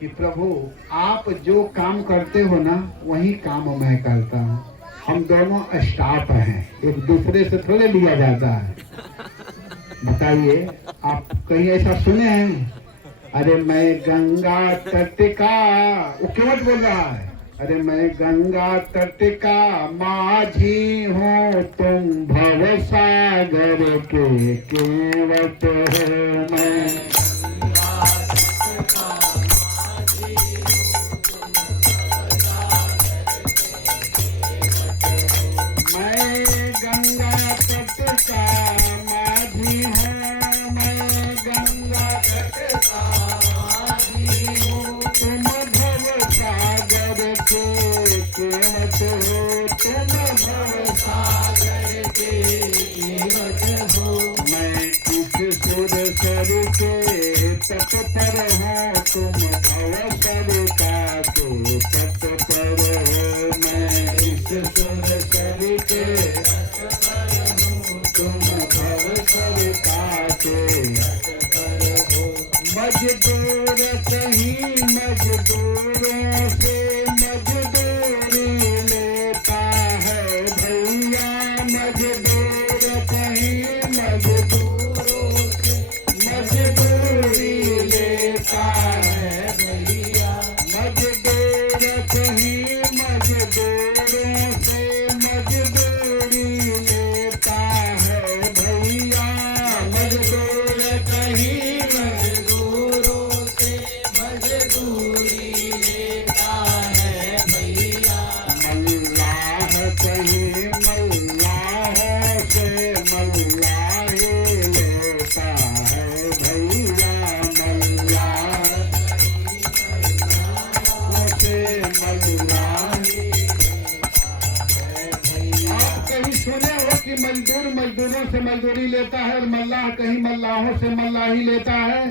कि प्रभु आप जो काम करते हो ना वही काम मैं करता हूँ, हम दोनों स्टाफ हैं, एक दूसरे से थोड़े लिया जाता है। बताइए आप कहीं ऐसा सुने हैं? अरे मैं गंगा तट का, वो केवट बोल रहा है, अरे मैं गंगा तट का माझी हूँ, तुम भव सागर के केवट हो। मैं गंगा तट का माझी हूँ, मैं गंगा तट का माझी हूँ, तुम भव सागर के केवट हो, तुम भव सागर के केवट हो। मैं इस सुर सर के तट पर हूँ, तुम भव सर का तो तट पर हो। मैं इस सुर सर के तट पर हूँ, तुम भव सर का तो तट पर हो। मजदूर कहीं मजदूरों से मजदूरी लेता है भैया, मजदूर कहीं मजदूरों से मजदूरी लेता है भैया, मजदूर कहीं मजदूरों से मजदूरी लेता है भैया, मजदूर कहीं मजदूरों से मजदूरी लेता है भैया। मल्लाह कहीं मल्लाहों से मल्लाही लेता है भैया, मल्लाह से मल्लाही लेता है भैया। आप कहीं सुने हो कि मजदूर मजदूरों से मजदूरी लेता है और मल्लाह कहीं मल्लाहों से मल्लाही लेता है?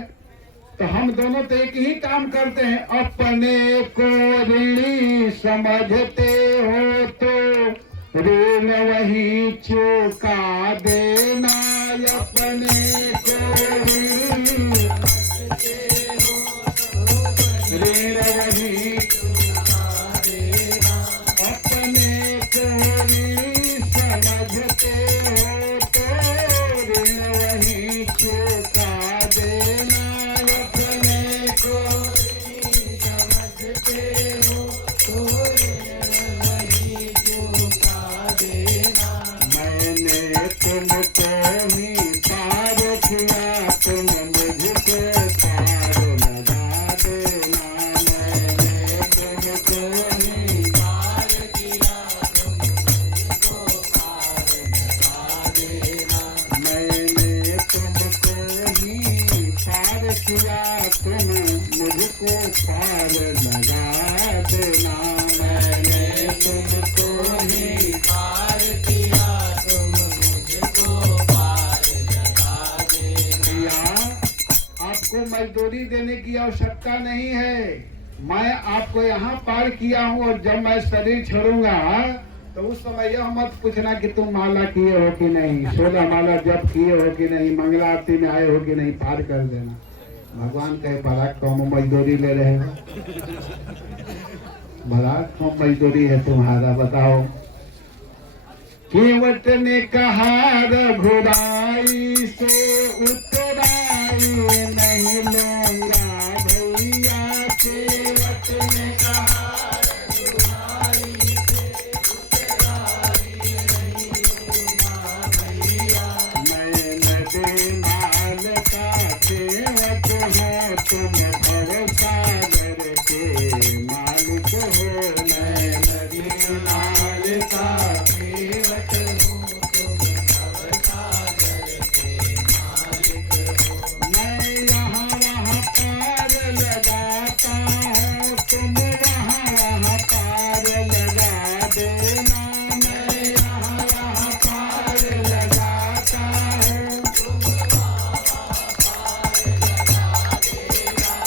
तो हम दोनों तो एक ही काम करते हैं। अपने को ऋणी समझते हो तो ऋण वही चुका देना, अपने को ऋणी समझते हो तो ऋण वही चुका देना, अपने को ऋणी समझते हो तो ऋण वही चुका देना, अपने को ऋणी समझते हो तो ऋण वही चुका देना। मैंने तुमको ही पार किया, तुम मुझको पार लगा देना, मैंने तुमको ही पार किया, तुम मुझको पार लगा देना, मैंने तुमको ही पार किया, तुम मुझको पार लगा देना, मैंने तुमको ही पार किया, तुम मुझको पार लगा देना। आपको मजदूरी देने की आवश्यकता नहीं है, मैं आपको यहाँ पार किया हूँ और जब मैं शरीर छोड़ूंगा तो उस समय यह मत पूछना कि तुम माला किए हो कि नहीं, 16 माला जप किए हो कि नहीं, मंगला आरती में आए हो कि नहीं, पार कर देना। भगवान कहे बड़ा कम मजदूरी ले रहे हो, बड़ा कम मजदूरी है तुम्हारा, बताओ। केवट ने कहा रघुराई से उतराई नहीं लूंगा भैया, केवट ने कहा रघुराई से उतराई नहीं लूंगा भैया, मैं नदी नाल का केवट हो, तुम भव सागर के मालिक हो, मैं नदी नाल का केवट हो, तुम भव सागर के मालिक हो। मैं यहाँ वहाँ पार लगाता हूँ, तुम वहाँ वहाँ पार लगा देना, मैं यहाँ वहाँ पार लगाता हूँ, तुम वहाँ वहाँ पार लगा देना,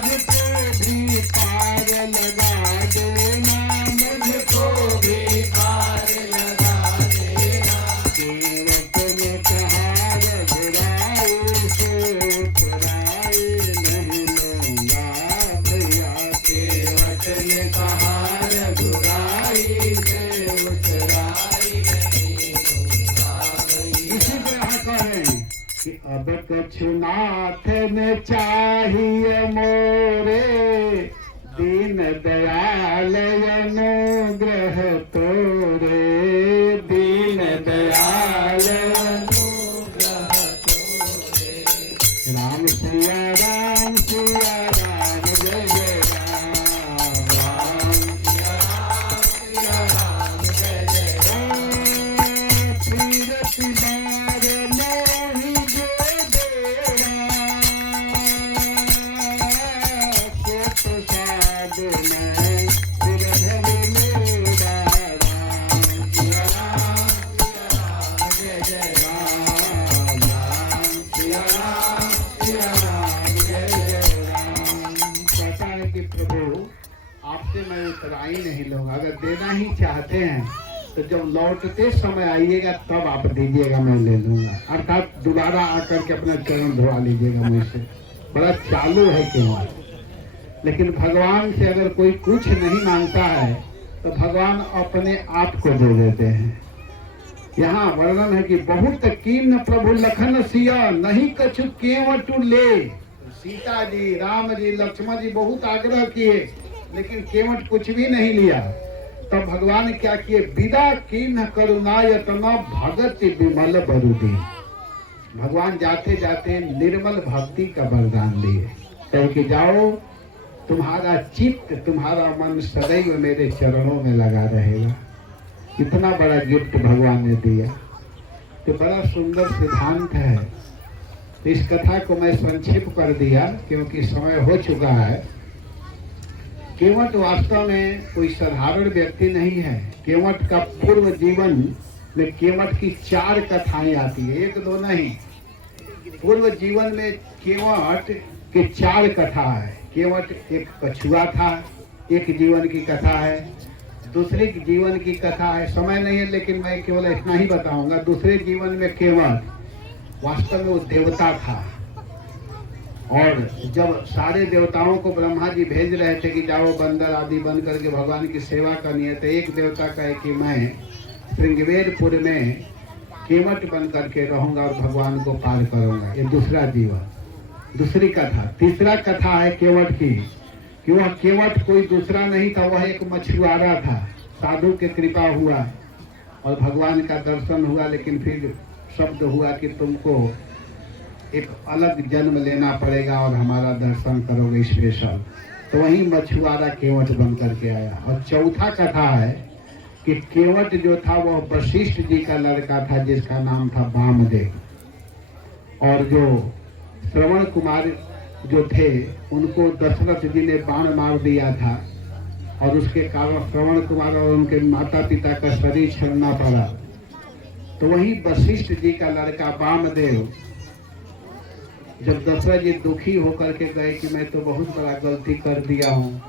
मुझको भी पार लगा देना, मुझको भी पार लगा देना। केवट ने कहा रघुराई से उतराई नहीं लूंगा भैया, केवट ने कहा रघुराई से उतराई नहीं लूंगा भैया। इसी तरह कहें कि अब कछुनाथ न चाहिए मोरे, दीन दयाल अनुग्रह तोरे, दीन दयाल अनुग्रह तोरे। राम सिया राम सिया राम जय जय राम, राम सिया राम जय जय राम। तीरथ बार मोहि जो देवा, सो प्रसाद में सिर धरि मेरा। राम सिया राम जय जय राम, राम सिया राम जय जय राम। कहता है कि प्रभु आपसे मैं उतराई नहीं लूंगा, अगर देना ही चाहते हैं तो जब लौटते समय आइएगा तब आप दीजिएगा, मैं ले लूंगा। अर्थात दोबारा आकर के अपना चरण धुआ लीजिएगा मुझसे। बड़ा चालू है केवल। लेकिन भगवान से अगर कोई कुछ नहीं मांगता है तो भगवान अपने आप को दे देते हैं। यहाँ वर्णन है कि बहुत कीन प्रभु लखन सिया, नहीं कछु केवटु ले। सीता जी, राम जी, लक्ष्मण जी बहुत आग्रह किए लेकिन केवट कुछ भी नहीं लिया। तब भगवान क्या किए, विदा कीन करुणायतन भगति विमल बरुदे। भगवान जाते जाते निर्मल भक्ति का वरदान दिए, कह कि जाओ तुम्हारा चित्त, तुम्हारा मन सदैव मेरे चरणों में लगा रहेगा। इतना बड़ा गिफ्ट भगवान ने दिया। तो बड़ा सुंदर सिद्धांत है। तो इस कथा को मैं संक्षेप कर दिया क्योंकि समय हो चुका है। केवट वास्तव में कोई साधारण व्यक्ति नहीं है। केवट का पूर्व जीवन में केवट की 4 कथाएं आती है, 1-2 नहीं। पूर्व जीवन में केवट के 4 कथा है। केवट एक कछुआ था, एक जीवन की कथा है। दूसरे जीवन की कथा है, समय नहीं है लेकिन मैं केवल इतना ही बताऊंगा। दूसरे जीवन में केवट वास्तव में वो देवता था, और जब सारे देवताओं को ब्रह्मा जी भेज रहे थे कि जाओ बंदर आदि बन करके भगवान की सेवा करनी है, तो एक देवता कहे कि मैं श्रृंगवेरपुर में केवट बन करके रहूंगा और भगवान को पार करूंगा। ये दूसरा जीवन, दूसरी कथा। तीसरा कथा है केवट की, कि वह केवट कोई दूसरा नहीं था, वह एक मछुआरा था। साधु के कृपा हुआ और भगवान का दर्शन हुआ, लेकिन फिर शब्द हुआ कि तुमको एक अलग जन्म लेना पड़ेगा और हमारा दर्शन करोगे स्पेशल। तो वही मछुआरा केवट बन करके आया। और चौथा कथा है कि केवट जो था वह वशिष्ठ जी का लड़का था, जिसका नाम था वामदेव। और जो श्रवण कुमार जो थे उनको दशरथ जी ने बाण मार दिया था, और उसके कारण श्रवण कुमार और उनके माता पिता का शरीर छोड़ना पड़ा। तो वही वशिष्ठ जी का लड़का वामदेव जब दशरथ जी दुखी होकर के गए कि मैं तो बहुत बड़ा गलती कर दिया हूँ,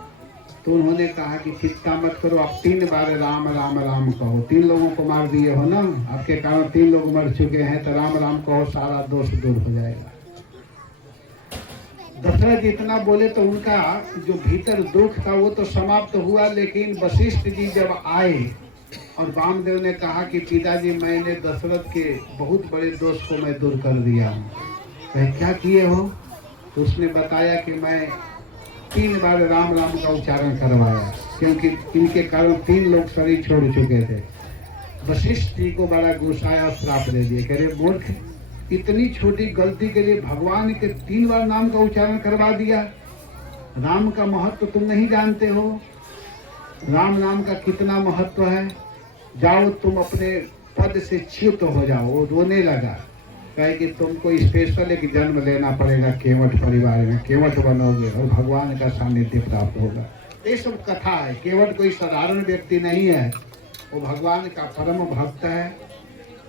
तो उन्होंने कहा कि चिंता मत करो, आप 3 बार राम राम राम कहो। 3 लोगों को मार दिए हो ना, आपके कारण 3 लोग मर चुके हैं, तो राम राम कहो, सारा दोष दूर हो जाएगा। दशरथ जी इतना बोले तो उनका जो भीतर दुख था वो तो समाप्त हुआ। लेकिन वशिष्ठ जी जब आए और वामदेव ने कहा कि पिताजी मैंने दशरथ के बहुत बड़े दोष को मैं दूर कर दिया हूँ। कहे क्या किए हो? तो उसने बताया कि मैं 3 बार राम राम का उच्चारण करवाया, क्योंकि इनके कारण 3 लोग शरीर छोड़ चुके थे। वशिष्ठ जी को बड़ा गुस्सा आया और श्राप दे दिए, कह रहे मूर्ख, इतनी छोटी गलती के लिए भगवान के 3 बार नाम का उच्चारण करवा दिया। राम का महत्व तुम नहीं जानते हो, राम नाम का कितना महत्व है। जाओ तुम अपने पद से च्युत हो जाओ। वो रोने लगा, कहे कि तुमको स्पेशल एक जन्म लेना पड़ेगा केवट परिवार में, केवट बनोगे और भगवान का सानिध्य प्राप्त होगा। ये सब कथा है। केवट कोई साधारण व्यक्ति नहीं है, वो भगवान का परम भक्त है।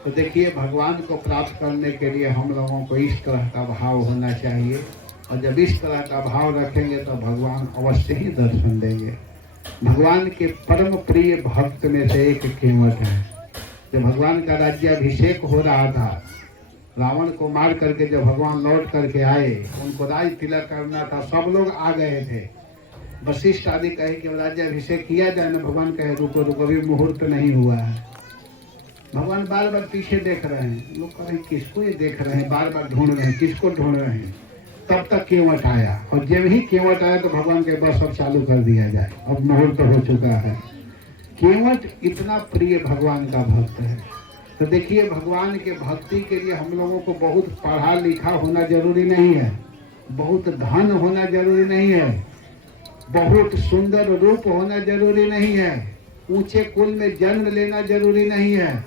तो देखिए, भगवान को प्राप्त करने के लिए हम लोगों को इस तरह का भाव होना चाहिए। और जब इस तरह का भाव रखेंगे तो भगवान अवश्य ही दर्शन देंगे। भगवान के परम प्रिय भक्त में से एक केवट है। जब भगवान का राज्याभिषेक हो रहा था, रावण को मार करके जब भगवान लौट करके आए, उनको राज तिलक करना था, सब लोग आ गए थे। वशिष्ठ आदि कहे कि राज्याभिषेक किया जाए ना, भगवान कहे रुको रुको, अभी मुहूर्त नहीं हुआ है। भगवान बार बार पीछे देख रहे हैं, लोग कह रहे हैं किसको ये देख रहे हैं, बार बार ढूंढ रहे हैं, किसको ढूंढ रहे हैं। तब तक केवट आया, और जब ही केवट आया तो भगवान के बस अब चालू कर दिया जाए, अब मुहूर्त हो चुका है। केवट इतना प्रिय भगवान का भक्त है। तो देखिए, भगवान के भक्ति के लिए हम लोगों को बहुत पढ़ा लिखा होना जरूरी नहीं है, बहुत धन होना जरूरी नहीं है, बहुत सुंदर रूप होना जरूरी नहीं है, ऊंचे कुल में जन्म लेना जरूरी नहीं है।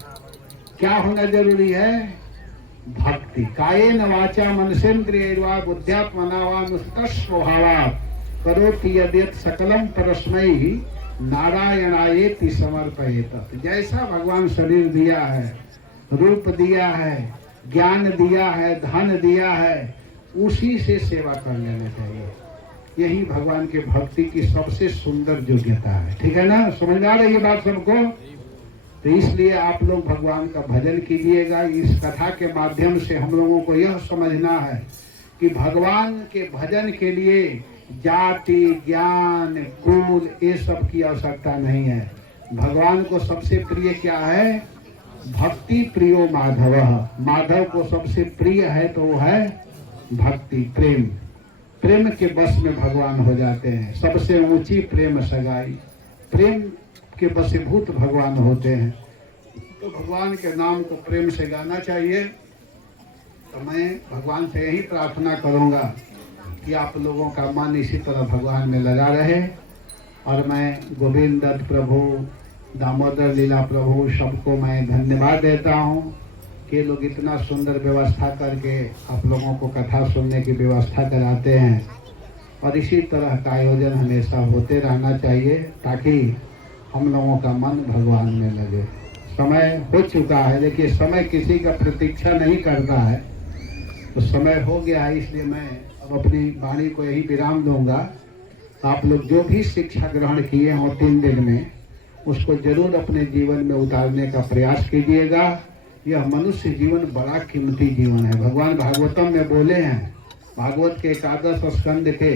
क्या होना जरूरी है? भक्ति। कायेन वाचा मनसेन्द्रियैर्वा बुद्ध्यात्मना वा नुस्तस्वभावात् करोति यद्यत् सकलम परस्मै नारायणायेति समर्पयेत्। जैसा भगवान शरीर दिया है, रूप दिया है, ज्ञान दिया है, धन दिया है, उसी से सेवा कर लेना चाहिए। यही भगवान के भक्ति की सबसे सुंदर योग्यता है। ठीक है ना? समझ में आ रही है बात सबको? तो इसलिए आप लोग भगवान का भजन कीजिएगा। इस कथा के माध्यम से हम लोगों को यह समझना है कि भगवान के भजन के लिए जाति, ज्ञान, कुल, ये सब की आवश्यकता नहीं है। भगवान को सबसे प्रिय क्या है? भक्ति प्रियो माधव। माधव को सबसे प्रिय है तो वो है भक्ति, प्रेम। प्रेम के बस में भगवान हो जाते हैं। सबसे ऊंची प्रेम सगाई, प्रेम के वशीभूत भगवान होते हैं। तो भगवान के नाम को प्रेम से गाना चाहिए। तो मैं भगवान से यही प्रार्थना करूंगा कि आप लोगों का मन इसी तरह भगवान में लगा रहे। और मैं गोविंद दत्त प्रभु, दामोदर लीला प्रभु, सबको मैं धन्यवाद देता हूँ कि लोग इतना सुंदर व्यवस्था करके आप लोगों को कथा सुनने की व्यवस्था कराते हैं। और इसी तरह का आयोजन हमेशा होते रहना चाहिए ताकि हम लोगों का मन भगवान में लगे। समय हो चुका है। देखिए, समय किसी का प्रतीक्षा नहीं करता है, तो समय हो गया है। इसलिए मैं अब अपनी वाणी को यही विराम दूंगा। आप लोग जो भी शिक्षा ग्रहण किए हों 3 दिन में, उसको जरूर अपने जीवन में उतारने का प्रयास कीजिएगा। यह मनुष्य जीवन बड़ा कीमती जीवन है। भगवान भागवतम में बोले हैं, भागवत के 11 स्कंद के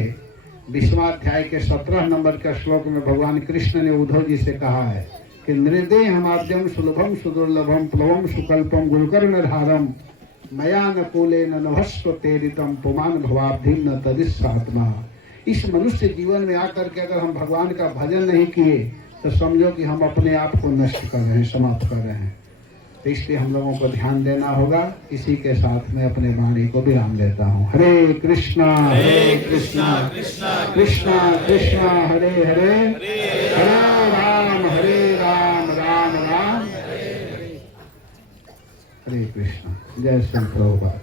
20वां अध्याय के 17 नंबर के श्लोक में भगवान कृष्ण ने उद्धव जी से कहा है कि नृदेहमाद्यम सुलभम सुदुर्लभम प्लवम सुकल्पम गुरुकर्णधारम मया न कूले नभस्व तेरितम पुमान भवाब्धि न तदिस्सात्मा। इस मनुष्य जीवन में आकर के अगर हम भगवान का भजन नहीं किए तो समझो कि हम अपने आप को नष्ट कर रहे हैं, समाप्त कर रहे हैं। तो इसलिए हम लोगों को ध्यान देना होगा। इसी के साथ मैं अपने वाणी को विराम देता हूँ। हरे कृष्णा कृष्णा कृष्णा कृष्णा हरे हरे, हरे राम राम राम हरे कृष्णा। जय श्री प्रभुपाद।